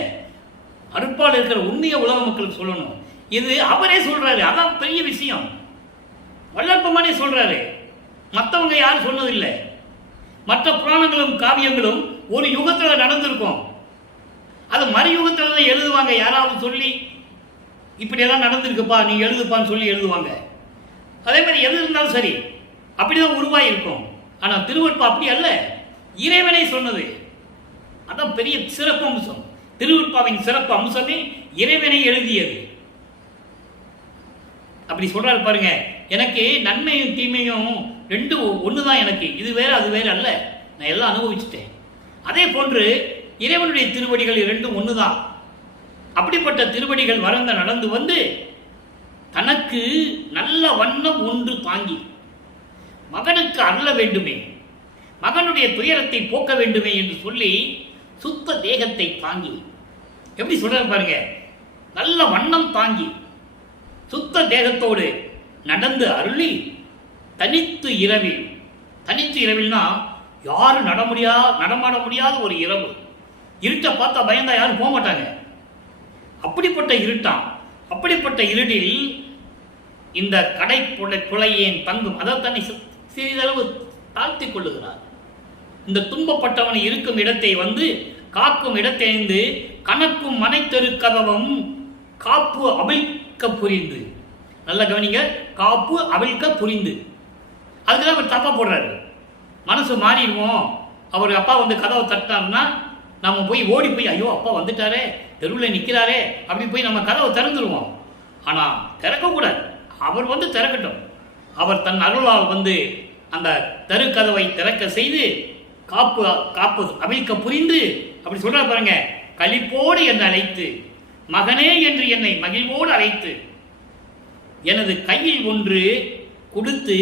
அருட்பால் இருக்கிற உண்மையை உலக மக்களுக்கு சொல்லணும். இது அவரே சொல்றாரு, அதான் பெரிய விஷயம். வல்லற்பமானே சொல்றாரு, மற்றவங்க யாரும் சொன்னதில்லை. மற்ற புராணங்களும் காவியங்களும் ஒரு யுகத்தில் நடந்திருக்கும், அது மறு யுகத்தில் தான் எழுதுவாங்க. யாராவது சொல்லி இப்படியெல்லாம் நடந்திருக்குப்பா நீ எழுதுப்பான்னு சொல்லி எழுதுவாங்க. அதே மாதிரி எது இருந்தாலும் சரி அப்படிதான் உருவாயிருக்கும். ஆனால் திருவெட்பா அப்படி அல்ல, இறைவனை சொன்னது. அதான் பெரிய சிறப்பு அம்சம். திருவெட்பாவின் சிறப்பு அம்சமே இறைவனை எழுதியது. அப்படி சொல்றாரு பாருங்க, எனக்கு நன்மையும் தீமையும் ரெண்டும் ஒண்ணுதான். எனக்கு இது வேற அது வேற அல்ல, நான் எல்லாம் அனுபவிச்சுட்டேன். அதே போன்று இறைவனுடைய திருவடிகள் இரண்டும் ஒண்ணுதான். அப்படிப்பட்ட திருவடிகள் வரந்த நடந்து வந்து தனக்கு நல்ல வண்ணம் ஒன்று தாங்கி மகனுக்கு அருள வேண்டுமே, மகனுடைய துயரத்தை போக்க வேண்டுமே என்று சொல்லி சுத்த தேகத்தை தாங்கி. எப்படி சொல்ற பாருங்க, நல்ல வண்ணம் தாங்கி சுத்த தேகத்தோடு நடந்து அருளி தனித்து இரவில். தனித்து இரவில்னா யாரும் நடமாட முடியாத ஒரு இரவு. இருட்டை பார்த்தா பயந்தா யாரும் போக மாட்டாங்க. அப்படிப்பட்ட இருட்டான். அப்படிப்பட்ட இருட்டில் இந்த கடை புலையேன் தங்கும், அதாவது தன்னை சிறிதளவு தாழ்த்தி கொள்ளுகிறார். இந்த துன்பப்பட்டவன் இருக்கும் இடத்தை வந்து காக்கும் இடத்தைந்து கணக்கும் மனைத்தெரு கதவும் காப்பு அவிழ்க்க புரிந்து. நல்லா கவனிங்க, காப்பு அவிழ்க்க புரிந்து. அதுக்குதான் அவர் தப்பா போடுறாரு. மனசு மாறிடுவோம். அவர் அப்பா வந்து கதவை தட்டாருன்னா நம்ம போய் ஓடி போய் ஐயோ அப்பா வந்துட்டாரே, தெருவில் நிற்கிறாரே அப்படி போய் நம்ம கதவை திறந்துருவோம். ஆனால் திறக்கக்கூடாது. அவர் வந்து திறக்கட்டும். அவர் தன் அருளால் வந்து அந்த தெரு கதவை திறக்க செய்து காப்பு அவிழ்க்க புரிந்து. அப்படி சொல்ற பாருங்க, களிப்போடு என்னை அழைத்து, மகனே என்று என்னை மகிழ்வோடு அழைத்து, எனது கையில் ஒன்று கொடுத்து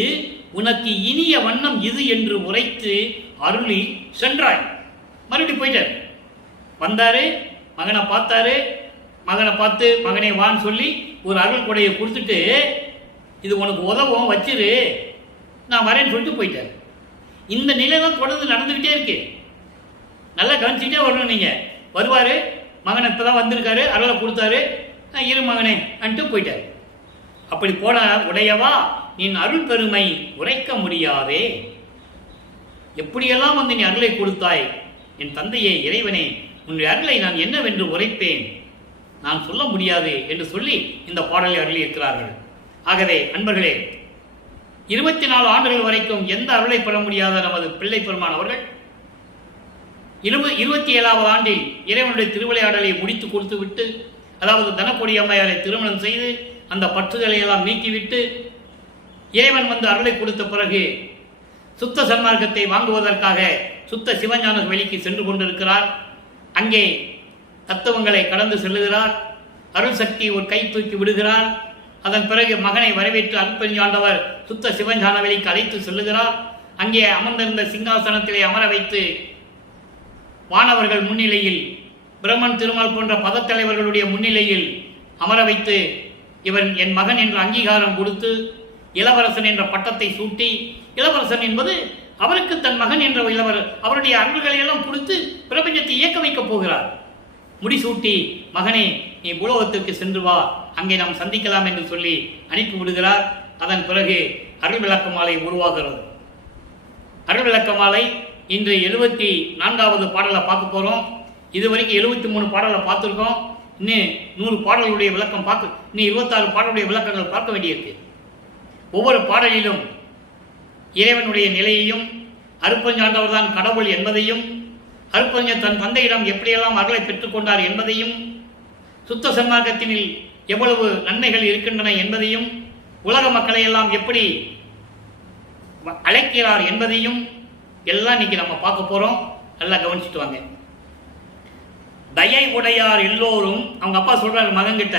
உனக்கு இனிய வண்ணம் இது என்று உரைத்து அருளி சென்றாய். மறுபடியும் போயிட்டார். வந்தாரு, மகனை பார்த்தாரு, மகனை பார்த்து மகனே வான்னு சொல்லி ஒரு அருள் கொடையை கொடுத்துட்டு இது உனக்கு உதவும் வச்சிரு நான் வரேன்னு சொல்லிட்டு போயிட்டார். இந்த நிலை தான் தொடர்ந்து நடந்துகிட்டே இருக்கு. நல்லா கவனிச்சுட்டே வரணும். நீங்க வருவாரு, மகனை இப்பதான் வந்திருக்காரு, அருளை கொடுத்தாரு, இரு மகனே அன்ட்டு போயிட்டார். அப்படி போன உடையவா நீ அருள் பெருமை உரைக்க முடியாதே. எப்படியெல்லாம் வந்து நீ அருளை கொடுத்தாய் என் தந்தையே இறைவனே, உன்னுடைய அருளை நான் என்னவென்று உரைப்பேன், நான் சொல்ல முடியாது என்று சொல்லி இந்த பாடலை அருளி இருக்கிறார்கள். ஆகவே அன்பர்களே, 24 ஆண்டுகள் வரைக்கும் எந்த அருளை பெற முடியாத நமது பிள்ளை பெருமான் அவர்கள் 27வது ஆண்டில் இறைவனுடைய திருவிளையாடலை முடித்து கொடுத்து விட்டு, அதாவது தனக்கொடி அம்மையாரை திருமணம் செய்து அந்த பற்றுதலை எல்லாம் நீக்கிவிட்டு இறைவன் வந்து அருளை கொடுத்த பிறகு சுத்த சன்மார்க்கத்தை வாங்குவதற்காக சுத்த சிவஞான வெளிக்கு சென்று கொண்டிருக்கிறார். அங்கே தத்துவங்களை கடந்து செல்லுகிறார். அருள் சக்தி ஒரு கை தூக்கி விடுகிறார். அதன் பிறகு மகனை வரவேற்று அருட்பெருஞ்சாண்டவர் சுத்த சிவஞான வெளிக்கு அழைத்து செல்லுகிறார். அங்கே அமர்ந்திருந்த சிங்காசனத்திலே அமர வைத்து வானவர்கள் முன்னிலையில், பிரம்மன் திருமால் போன்ற பதத்தலைவர்களுடைய முன்னிலையில் அமர வைத்து இவன் என் மகன் என்ற அங்கீகாரம் கொடுத்து இளவரசன் என்ற பட்டத்தை சூட்டி, இளவரசன் என்பது அவருக்கு தன் மகன் என்ற அவருடைய அருள்களை எல்லாம் கொடுத்து பிரபஞ்சத்தை இயக்க வைக்கப் போகிறார். முடிசூட்டி மகனே நீ பூலோகத்திற்கு சென்று வா, அங்கே நாம் சந்திக்கலாம் என்று சொல்லி அனுப்பி விடுகிறார். அதன் பிறகு அருள் விளக்க மாலை உருவாகிறது. அருள் விளக்க மாலை இன்று 74வது பாடலை பார்க்க போறோம். இதுவரைக்கும் 73 பாடலை பார்த்துருக்கோம். இன்னும் 100 பாடல்களுடைய விளக்கம் பார்க்க, இன்னும் 26 பாடலுடைய விளக்கங்கள் பார்க்க வேண்டியிருக்கு. ஒவ்வொரு பாடலிலும் இறைவனுடைய நிலையையும், அருட்பஞ்சாண்டவர் தான் கடவுள் என்பதையும், அருட்பஞ்சர் தன் தந்தையிடம் எப்படியெல்லாம் அருளை பெற்றுக்கொண்டார் என்பதையும், சுத்த சன்மார்க்கத்தினில் எவ்வளவு நன்மைகள் இருக்கின்றன என்பதையும், உலக மக்களை எல்லாம் எப்படி அழைக்கிறார் என்பதையும் எல்லாம் இன்னைக்கு நம்ம பார்க்க போறோம். நல்லா கவனிச்சுட்டு வாங்க. தயை உடையார் எல்லோரும், அவங்க அப்பா சொல்றாரு மகன்கிட்ட,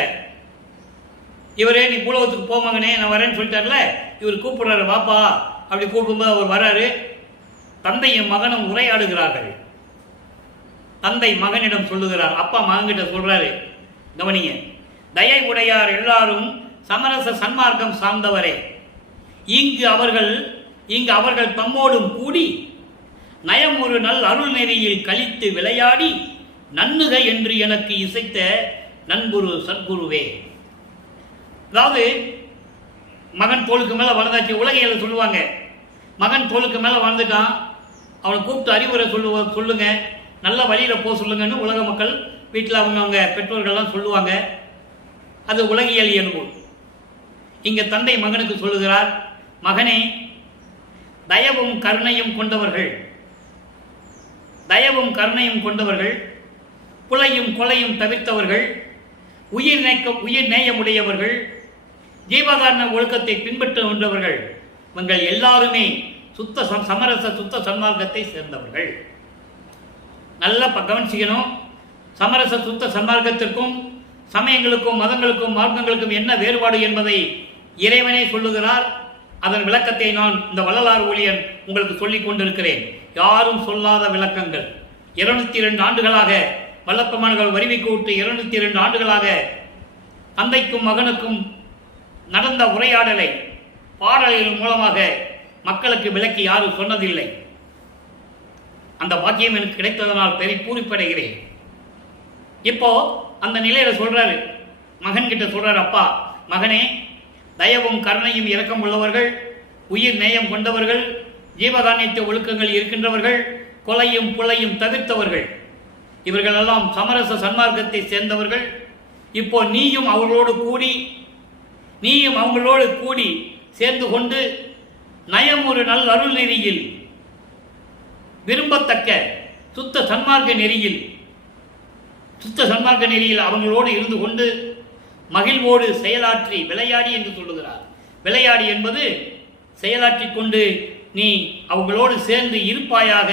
இவரே நீ பூலோகத்துக்கு போ மகனே, நான் வரேன்னு சொல்லிட்டார்ல, இவர் கூப்பிடுறாரு வாப்பா. அப்படி கூப்பிடும்போது அவர் வராரு. தந்தையும் மகனும் உரையாடுகிறார்கள். தந்தை மகனிடம் சொல்லுகிறார், அப்பா மகன்கிட்ட சொல்றாரு, கவனிங்க. தயை உடையார் எல்லாரும் சமரச சன்மார்க்கம் சார்ந்தவரே, இங்கு அவர்கள் தம்மோடும் கூடி நயம் ஒரு நல் அருள் நெறியில் கழித்து விளையாடி நன்னுக என்று எனக்கு இசைத்த நண்புரு சத்குருவே. அதாவது மகன் தோளுக்கு மேல வளர்ந்தாச்சு. உலகையில சொல்லுவாங்க, மகன் தோளுக்கு மேல வளர்ந்துட்டான், அவனை கூப்பிட்டு அறிவுரை சொல்லுங்க, நல்ல வழியில போக சொல்லுங்கன்னு உலக மக்கள் வீட்டில் அவங்க பெற்றோர்கள்லாம் சொல்லுவாங்க. அது உலகியல் இயல்பு. இங்க தந்தை மகனுக்கு சொல்லுகிறார், மகனே, தயவும் கருணையும் கொண்டவர்கள், புலையும் கொலையும் தவிர்த்தவர்கள், உயிர் நேயமுடையவர்கள், ஜீவகாரண ஒழுக்கத்தை பின்பற்றுகின்றவர்கள், இவங்கள் எல்லாருமே சமரச சுத்த சன்மார்க்கத்தை சேர்ந்தவர்கள். நல்லா கவனிச்சுக்கணும். சமரச சுத்த சன்மார்க்கத்திற்கும் சமயங்களுக்கும் மதங்களுக்கும் மார்க்கங்களுக்கும் என்ன வேறுபாடு என்பதை இறைவனே சொல்லுகிறார். அதன் விளக்கத்தை நான் இந்த வள்ளலார் ஊழியன் உங்களுக்கு சொல்லிக் கொண்டிருக்கிறேன். யாரும் சொல்லாத விளக்கங்கள். 202 ஆண்டுகளாக வல்லப்பமான்கள் வரிவிக்கு விட்டு 202 ஆண்டுகளாக தந்தைக்கும் மகனுக்கும் நடந்த உரையாடலை பாடல்கள் மூலமாக மக்களுக்கு விளக்கி யாரும் சொன்னதில்லை. அந்த பாக்கியம் எனக்கு கிடைத்ததனால் பூரிப்படைகிறேன். இப்போ அந்த நிலையில சொல்றாரு, மகன் கிட்ட சொல்றாரு, அப்பா மகனே, தயவும் கருணையும் இரக்கம் உள்ளவர்கள், உயிர் நேயம் கொண்டவர்கள், ஜீவகாரணியத்தை ஒழுக்கங்கள் இருக்கின்றவர்கள், கொலையும் புலையும் தவிர்த்தவர்கள், இவர்களெல்லாம் சமரச சன்மார்க்கத்தை சேர்ந்தவர்கள். இப்போ நீயும் அவங்களோடு கூடி சேர்ந்து கொண்டு நயம் ஒரு நல் அருள் நெறியில், விரும்பத்தக்க சுத்த சன்மார்க்க நெறியில் அவங்களோடு இருந்து கொண்டு மகிழ்வோடு செயலாற்றி விளையாடி என்று சொல்லுகிறார். விளையாடி என்பது செயலாற்றிக் கொண்டு நீ அவங்களோடு சேர்ந்து இருப்பாயாக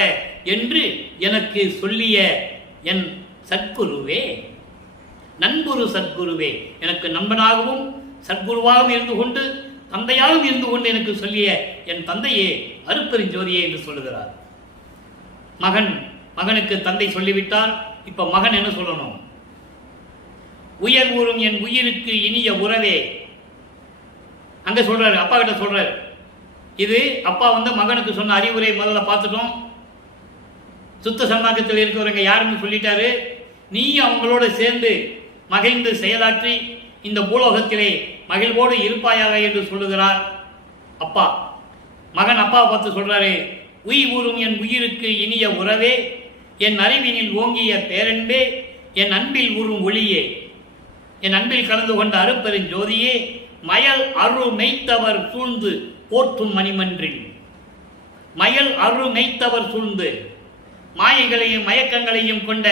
என்று எனக்கு சொல்லிய என் சத்குருவே, நண்புரு சத்குருவே, எனக்கு நண்பனாகவும் சத்குருவாகவும் இருந்து கொண்டு தந்தையாகவும் இருந்து கொண்டு எனக்கு சொல்லிய என் தந்தையே, அருட்பெருஞ்சோதியே என்று சொல்லுகிறார். மகனுக்கு தந்தை சொல்லிவிட்டார். இப்ப மகன் என்ன சொல்லணும்? உயர் ஊறும் என் உயிருக்கு இனிய உறவே. அங்க சொல்றாரு, அப்பா கிட்ட சொல்றாரு. இது அப்பா மகனுக்கு சொன்ன அறிவுரை முதல்ல பார்த்துட்டோம். சுத்த சன்மார்க்கத்தில் இருக்கிறவங்க யாருன்னு சொல்லிட்டாரு. நீ அவங்களோட சேர்ந்து மகிழ்ந்து செயலாற்றி இந்த பூலோகத்திலே மகிழ்வோடு இருப்பாயாக என்று சொல்லுகிறார் அப்பா. மகன் அப்பாவை பார்த்து சொல்றாரு, உயிர் ஊறும் என் உயிருக்கு இனிய உறவே, என் அறிவினில் ஓங்கிய பேரன்பே, என் அன்பில் ஊறும் ஒளியே, என் அன்பில் கலந்து கொண்ட அருட்பெருஞ்சோதியே, மயல் அரு மெய்த்தவர் சூழ்ந்து போற்றும் மணிமன்றில், மயல் அரு மெய்த்தவர் சூழ்ந்து மாயைகளையும் மயக்கங்களையும் கொண்ட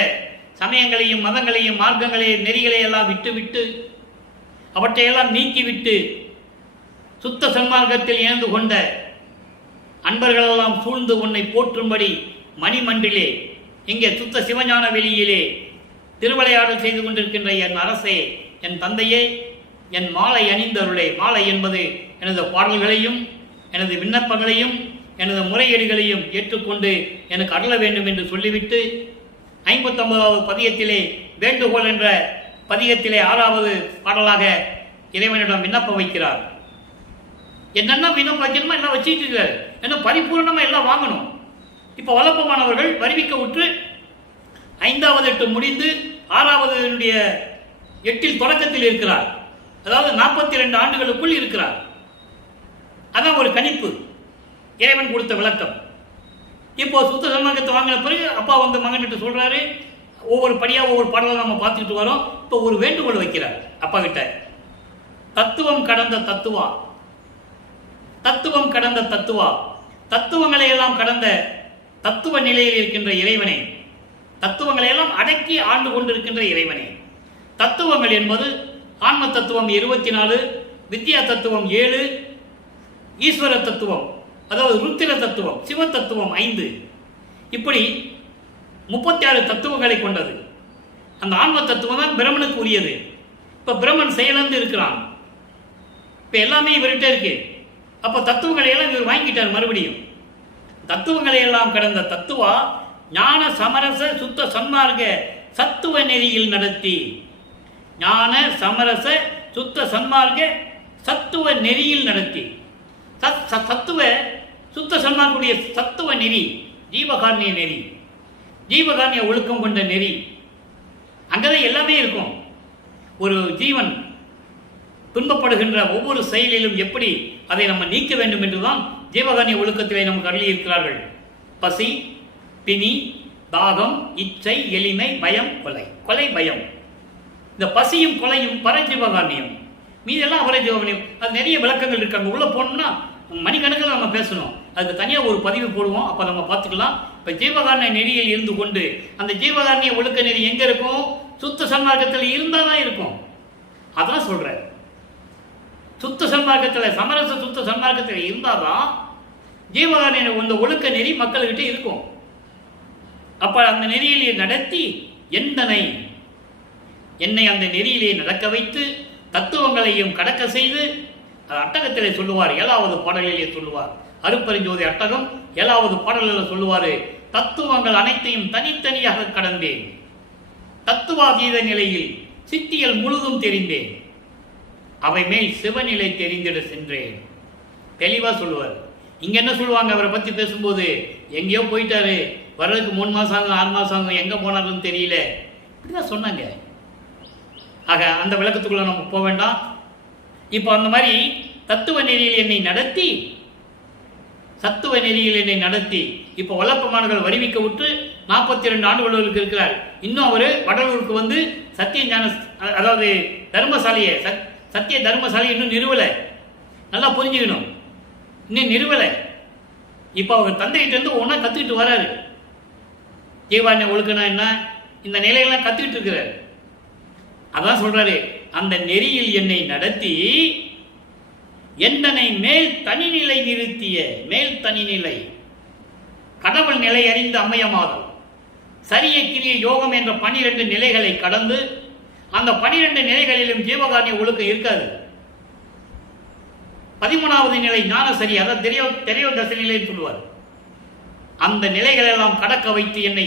சமயங்களையும் மதங்களையும் மார்க்கங்களையும் நெறிகளையெல்லாம் விட்டுவிட்டு அவற்றையெல்லாம் நீக்கிவிட்டு சுத்த சன்மார்க்கத்தில் இணைந்து கொண்ட அன்பர்களெல்லாம் சூழ்ந்து உன்னை போற்றும்படி மணிமன்றிலே, இங்கே சுத்த சிவஞான வெளியிலே திருவிளையாடல் செய்து கொண்டிருக்கின்ற என் அரசே, என் தந்தையே, என் மாலை அணிந்தருளே. மாலை என்பது எனது பாடல்களையும் எனது விண்ணப்பங்களையும் எனது முறையீடுகளையும் ஏற்றுக்கொண்டு எனக்கு அருள வேண்டும் என்று சொல்லிவிட்டு 59வது பதியத்திலே வேண்டுகோள் என்ற பதிகத்திலே 6வது பாடலாக இறைவனிடம் விண்ணப்பம் வைக்கிறார். என்னென்ன விண்ணப்பம் வைக்கணுமோ எல்லாம் வச்சுட்டு இருக்காரு. என்ன பரிபூர்ணமா எல்லாம் வாங்கணும். இப்ப வளப்பமானவர்கள் வருவிக்க உற்று 5வது 8 முடிந்து 6வது 8 தொடக்கத்தில் இருக்கிறார். அதாவது 42 ஆண்டுகளுக்குள் இருக்கிறார். அதான் ஒரு கணிப்பு, இறைவன் கொடுத்த விளக்கம். இப்போ சுத்த சன்மார்க்கத்தை வாங்கின பிறகு அப்பா மகன்கிட்ட சொல்றாரு, ஒவ்வொரு படியாக ஒவ்வொரு பாடலை நம்ம பார்த்துக்கிட்டு வரோம். இப்போ ஒரு வேண்டுகோள் வைக்கிறார் அப்பா கிட்ட. தத்துவம் கடந்த தத்துவா, தத்துவம் கடந்த தத்துவா, தத்துவங்களை எல்லாம் கடந்த தத்துவ நிலையில் இருக்கின்ற இறைவனே, தத்துவங்களை எல்லாம் அடக்கி ஆண்டு கொண்டிருக்கின்ற இறைவனே. தத்துவங்கள் என்பது ஆன்ம தத்துவம் 24, வித்யா தத்துவம் 7, ஈஸ்வர தத்துவம் அதாவது ருத்திர தத்துவம், சிவ தத்துவம் 5, இப்படி 36 தத்துவங்களை கொண்டது. அந்த ஆன்ம தத்துவம் தான் பிரம்மனுக்கு உரியது. இப்ப பிரம்மன் செயலந்து இருக்கிறான். இப்ப எல்லாமே இவர்கிட்ட இருக்கு. அப்ப தத்துவங்களை எல்லாம் இவர் வாங்கிட்டார். மறுபடியும் தத்துவங்களை எல்லாம் கடந்த தத்துவா ஞான சமரச சுத்த சன்மார்க்க சத்துவ நெறியில் நடத்தி, ஞான சமரச சுத்த சன்மார்க்க சத்துவ நெறியில் நடத்தி, சத்துவ சுத்த சன்மார்க்குடைய சத்துவ நெறி ஜீவகாரணிய நெறி, ஜீவகாரணிய ஒழுக்கம் கொண்ட நெறி. அங்கதான் எல்லாமே இருக்கும். ஒரு ஜீவன் துன்பப்படுகின்ற ஒவ்வொரு செயலிலும் எப்படி அதை நம்ம நீக்க வேண்டும் என்றுதான் ஜீவகாரணிய ஒழுக்கத்திலே நமக்கு அருளி இருக்கிறார்கள். பசி, பிணி, தாகம், இச்சை, எளிமை, பயம், கொலை. கொலை, பயம். இந்த பசியும் கொலையும் பரஜீவகாரணியம், மீதெல்லாம் அபரஜீவகாரணியம். அது நிறைய விளக்கங்கள் இருக்காங்க. உள்ள போனோம்னா மணிக்கணக்கில் நம்ம பேசணும். அதுக்கு தனியாக ஒரு பதிவு போடுவோம், அப்போ நம்ம பார்த்துக்கலாம். இப்போ ஜீவகாரணிய நெறியில் இருந்து கொண்டு அந்த ஜீவகாரணிய ஒழுக்க நெறி எங்கே இருக்கும்? சுத்த சன்மார்க்கத்தில் இருந்தால் தான் இருக்கும். அதான் சொல்கிறேன். சுத்த சன்மார்க்கத்தில், சமரச சுத்த சன்மார்க்கத்தில் இருந்தால் தான் ஜீவகாரணிய இந்த ஒழுக்க நெறி மக்கள்கிட்ட இருக்கும். அப்போ அந்த நெறியிலே நடத்தி என்னை அந்த நெறியிலே நடக்க வைத்து தத்துவங்களையும் கடக்க செய்து அட்டகத்திலே சொல்லுவார். 7வது பாடலிலே சொல்லுவார். அருப்பெருஞ்சோதி அட்டகம் 7வது பாடலில் சொல்லுவார். தத்துவங்கள் அனைத்தையும் தனித்தனியாக கடந்தேன், தத்துவாதீத நிலையில் சித்தியல் முழுதும் தெரிந்தேன், அவை மேல் சிவநிலை தெரிந்திட சென்றேன். தெளிவா சொல்லுவார். இங்க என்ன சொல்லுவாங்க அவரை பத்தி பேசும்போது, எங்கேயோ போயிட்டாரு, வர்றதுக்கு 3 மாசம் ஆகும், 6 மாசம் ஆகும், எங்க போனாருன்னு தெரியல, இப்படிதான் சொன்னாங்க. ஆக அந்த விளக்கத்துக்குள்ள நம்ம போக வேண்டாம். இப்போ அந்த மாதிரி தத்துவ நெறியில் என்னை நடத்தி, சத்துவ நெறியில் என்னை நடத்தி இப்போ வல்லப்பமானர்கள் வருவிக்க விட்டு 42 ஆண்டுகளுக்கு இருக்கிறார். இன்னும் அவர் வடலூருக்கு வந்து சத்திய ஞான அதாவது தர்மசாலையை சத்திய தர்மசாலை இன்னும் நிறுவலை. நல்லா புரிஞ்சுக்கணும், இன்னும் நிறுவலை. இப்போ அவர் தந்தைகிட்ட இருந்து ஒன்றா கற்றுக்கிட்டு வராரு. ஜீவாரண்ய ஒழுக்கனா என்ன, இந்த நிலையெல்லாம் கற்றுக்கிட்டு இருக்கிறார். அதான் சொல்றாரு, அந்த நெறியில் என்னை நடத்தி என்னை மேல் தனிநிலை நிறுத்திய, மேல் தனிநிலை கடவுள் நிலை அறிந்த அம்மையமாதல் சரிய கிரிய யோகம் என்ற 12 நிலைகளை கடந்து, அந்த 12 நிலைகளிலும் ஜீவகாரணிய ஒழுக்கம் இருக்காது. 13வது நிலை ஞான சரி, அதான் தெரிய தசை நிலைன்னு சொல்லுவார். அந்த நிலைகள் எல்லாம் கடக்க வைத்து என்னை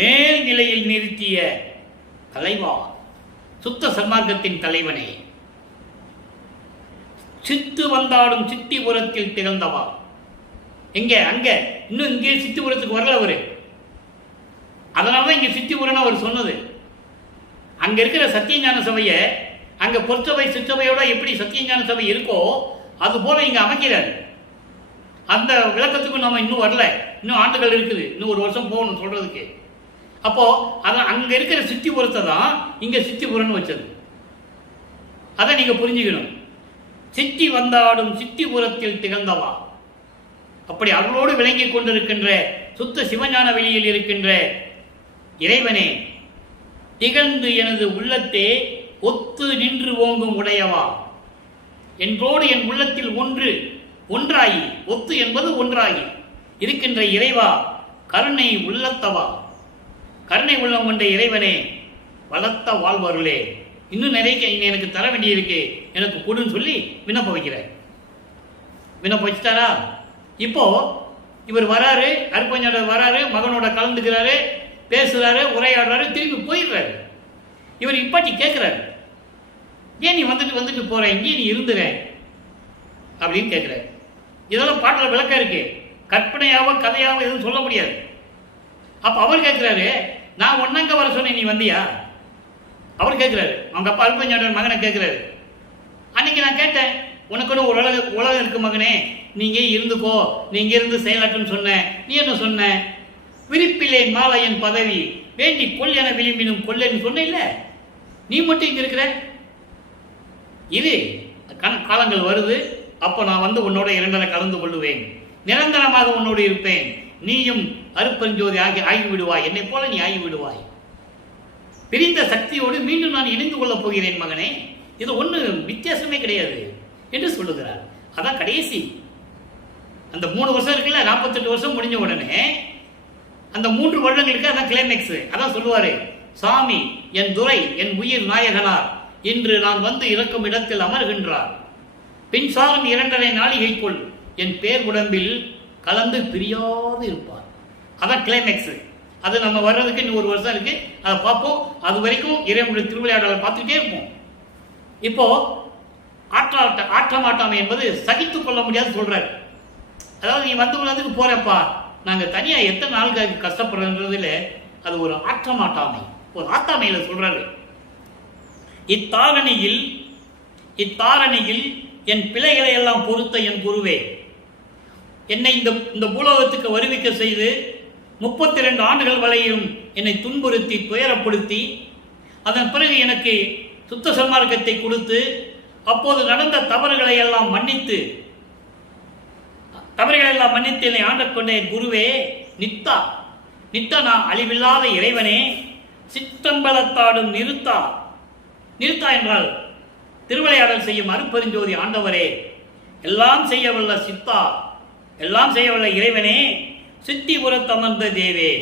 மேல் நிலையில் நிறுத்திய தலைவா, சுத்த சன்மார்க்கத்தின் தலைவனே, சித்து வந்தாடும் சித்திபுரத்தில் திகழ்ந்தவா. எங்க அங்க இன்னும் இங்கே சித்திபுரத்துக்கு வரல அவரு. அதனாலதான் இங்க சித்திபுரன் அவர் சொன்னது. அங்க இருக்கிற சத்தியஞான சபையை அங்க பொற்சபை சிற்றபையோட எப்படி சத்தியஞான சபை இருக்கோ அது போல இங்க அமைக்கிறார். அந்த விளக்கத்துக்கு நம்ம இன்னும் வரல, இன்னும் ஆண்டுகள் இருக்குது, இன்னும் 1 வருஷம் போகணும் சொல்றதுக்கு. அப்போ அதான் அங்க இருக்கிற சித்திபுரத்தை தான் இங்க சித்திபுரன் வச்சது. அதை நீங்க புரிஞ்சுக்கணும். சித்தி வந்தாடும் சித்திபுரத்தில் திகழ்ந்தவா, அப்படி அவர்களோடு விளங்கி கொண்டிருக்கின்ற சுத்த சிவஞான வெளியில் இருக்கின்ற இறைவனே, திகழ்ந்து எனது உள்ளத்தே ஒத்து நின்று ஓங்கும் உடையவா, என்றோடு என் உள்ளத்தில் ஒன்றாகி, ஒத்து என்பது ஒன்றாகி இருக்கின்ற இறைவா, கருணை உள்ளத்தவா, கருணை உள்ளம் கொண்ட இறைவனே, வளர்த்த வாழ்வருளே, இன்னும் நிறைய எனக்கு தர வேண்டியிருக்கு, எனக்கு கொடுன்னு சொல்லி விண்ணப்ப வைக்கிறார். விண்ணப்ப வச்சுட்டாரா? இப்போ இவர் வராரு, அருப்பஞ்சாடர் வராரு, மகனோட கலந்துக்கிறாரு, பேசுறாரு, உரையாடுறாரு, திரும்பி போயிடுறாரு. இவர் இப்பாட்டி கேட்கிறாரு, ஏன் நீ வந்துட்டு போற, இங்கே நீ இருந்துற அப்படின்னு கேட்கிறாரு. இதெல்லாம் பாட்டில் விளக்கம் இருக்கு, கற்பனையாவோ கதையாவோ எதுவும் சொல்ல முடியாது. அப்ப அவர் கேட்கிறாரு, நான் ஒன்னங்க வர சொன்னேன், நீ வந்தியா? அவர் கேட்கிறாரு, அவங்க அப்பா அருப்பஞ்சாடர் மகனை கேட்கிறாரு. அன்னைக்கு நான் கேட்டேன், உனக்குன்னு ஒரு உலகம் இருக்கு மகனே, நீங்க இருந்துக்கோ, நீங்க இருந்து செயலாற்றுன்னு சொன்ன, நீ என்ன சொன்ன? விரிப்பிலேன் மாலையன் பதவி வேண்டி கொல் என விளிம்பினும் கொல்லன்னு சொன்ன, நீ மட்டும் இங்க இருக்கிற. இது காலங்கள் வருது, அப்போ நான் வந்து உன்னோட இரண்டரை கலந்து கொள்ளுவேன், நிரந்தரமாக உன்னோடு இருப்பேன், நீயும் அருப்பெருஞ்சோதி ஆகிவிடுவாய், என்னை போல நீ ஆகிவிடுவாய், பிரிந்த சக்தியோடு மீண்டும் நான் இணைந்து கொள்ளப் போகிறேன் மகனே, இது ஒன்று வித்தியாசமே கிடையாது என்று சொல்லுகிறார். அதான் கடைசி அந்த 3 வருஷம் இருக்குல்ல, 48 வருஷம் முடிஞ்ச உடனே அந்த 3 வருடங்களுக்கு அதான் கிளைமேக்ஸ். அதான் சொல்லுவாரு, சாமி என் துரை என் உயிர் நாயகனார் இன்று நான் வந்து இறக்கும் இடத்தில் அமர்கின்றார், பின்சாரம் 2.5 நாளிகைக்குள் என் பேர் உடம்பில் கலந்து பிரியாது இருப்பார். அதான் கிளைமேக்ஸ். அது நம்ம வர்றதுக்கு இன்னும் 1 வருஷம் இருக்கு, அதை பார்ப்போம். அது வரைக்கும் இறைவனுடைய திருவிளையாடலை பார்த்துக்கிட்டே இருப்போம். இப்போ ஆற்றமாட்டாமை என்பது சகித்துக் கொள்ள முடியாது சொல்றாரு. அதாவது நீ வந்து போறப்பா, நாங்க தனியா எத்தனை நாளுக்கு கஷ்டப்படுறதுல அது ஒரு ஆற்றமாட்டாமை, ஒரு ஆட்டாமையில சொல்றாரு. இத்தாரணியில் என் பிழைகளை எல்லாம் பொறுத்த என் குருவே, என்னை இந்த பூலோகத்துக்கு வருவிக்க செய்து 32 ஆண்டுகள் வரையும் என்னை துன்புறுத்தி துயரப்படுத்தி அதன் பிறகு எனக்கு சுத்த சன்மார்க்கத்தை கொடுத்து அப்போது நடந்த தவறுகளை எல்லாம் மன்னித்து என்னை ஆண்டக்கொண்ட என் குருவே, நித்தா நான் அழிவில்லாத இறைவனே, சிற்றம்பலத்தாடும் நிறுத்தா என்றால் திருவிளையாடல் செய்யும் அருப்பெருஞ்சோதி ஆண்டவரே, எல்லாம் செய்யவல்ல சித்தா, எல்லாம் செய்யவல்ல இறைவனே, சித்திபுரத்தமர்ந்த தேவே.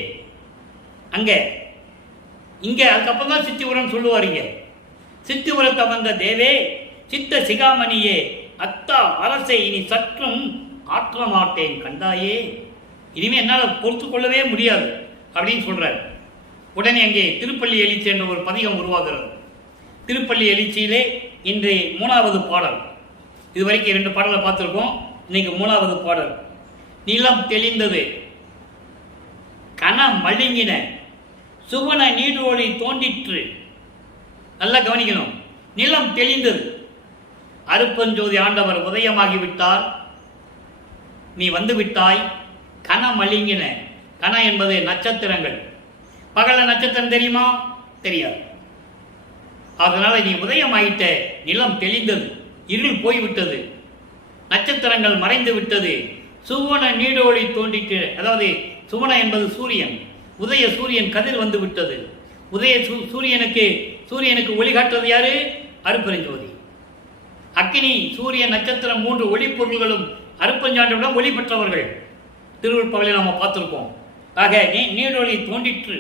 இங்க அதுக்கப்புறம் தான் சித்திபுரம் சொல்லுவாருங்க. சித்திபுரத்தமர்ந்த தேவே, சித்த சிகாமணியே, அத்தா அரசை இனி சற்றும் ஆற்ற மாட்டேன் கண்டாயே, இனிமே என்னால் பொறுத்து கொள்ளவே முடியாது அப்படின்னு சொல்றாரு. உடனே அங்கே திருப்பள்ளி எழுச்சி என்ற ஒரு பதிகம் உருவாகிறது. திருப்பள்ளி எழுச்சியிலே இன்று 3வது பாடல். இதுவரைக்கும் 2 பாடலை பார்த்துருக்கோம், இன்னைக்கு 3வது பாடல். நிலம் தெளிந்தது கன மழுங்கின சுவன நீடோழி தோண்டிற்று. நல்லா கவனிக்கணும், நிலம் தெளிந்தது, அருப்பெருஞ்சோதி ஆண்டவர் உதயமாகிவிட்டார், நீ வந்து விட்டாய். கன மழுங்கின, கன என்பது நட்சத்திரங்கள். பகல நட்சத்திரம் தெரியுமா? தெரியாது. அதனால நீ உதயமாயிட்ட, நிலம் தெளிந்தது, இருள் போய்விட்டது, நட்சத்திரங்கள் மறைந்து விட்டது, சுவன நீடோழி தோண்டிட்டு. அதாவது சுவன என்பது சூரியன், உதய சூரியன் கதிர் வந்து விட்டது. உதய சூரியனுக்கு ஒளிகாட்டுவது யாரு? அருப்பெருஞ்சோதி. அக்கினி சூரியன் நட்சத்திரம் 3 ஒளிப்பொருள்களும் அருப்பெருஞ்சாண்டவிடம் ஒளி பெற்றவர்கள். திருவள்ளுவரை நம்ம பார்த்திருக்கோம். ஆக நீடொளி தோண்டிற்று,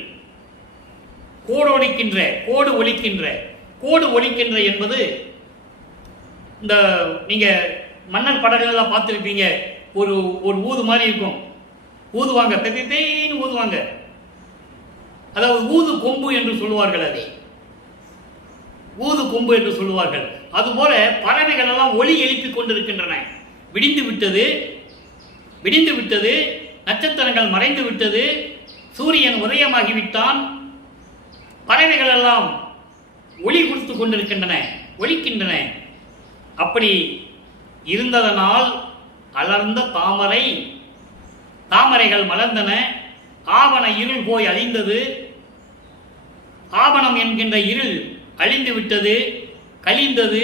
கோடு ஒலிக்கின்ற என்பது இந்த நீங்க மன்னர் படங்கள் எல்லாம் பார்த்துருப்பீங்க. ஒரு ஊது மாதிரி இருக்கும், ஊதுவாங்க, பெத்தைன்னு ஊதுவாங்க. அதாவது ஊது கொம்பு என்று சொல்லுவார்கள், அதை ஊது கொம்பு என்று சொல்லுவார்கள். அதுபோல பறவைகள் எல்லாம் ஒளி எழுப்பிக் கொண்டிருக்கின்றன. விடிந்து விட்டது, நட்சத்திரங்கள் மறைந்து விட்டது, சூரியன் உதயமாகிவிட்டான், பறவைகள் எல்லாம் ஒளி கொடுத்து கொண்டிருக்கின்றன, ஒலிக்கின்றன. அப்படி இருந்ததனால் அலர்ந்த தாமரைகள் மலர்ந்தன, ஆவண இருள் போய் அழிந்தது, ஆவணம் என்கின்ற இருள் அழிந்து விட்டது, கழிந்தது,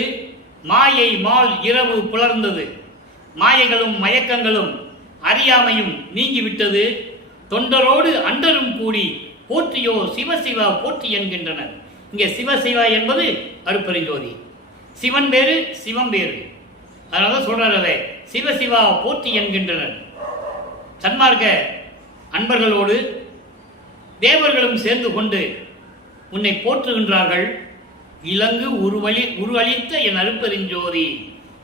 மாயை மால் இரவு புலர்ந்தது, மாயைகளும் மயக்கங்களும் அறியாமையும் நீங்கிவிட்டது, தொண்டரோடு அண்டரும் கூடி போற்றியோ சிவசிவா போற்றி என்கின்றனர். இங்கே சிவசிவா என்பது அருப்பெருஞ்சோதி, சிவன் வேறு சிவம் வேறு. அதனால சொல்றாரு, அதை சிவசிவா போற்றி என்கின்றனர். சன்மார்க்க அன்பர்களோடு தேவர்களும் சேர்ந்து கொண்டு உன்னை போற்றுகின்றார்கள். இலங்கு உருவளித்த என் அருப்பெருஞ்சோதி,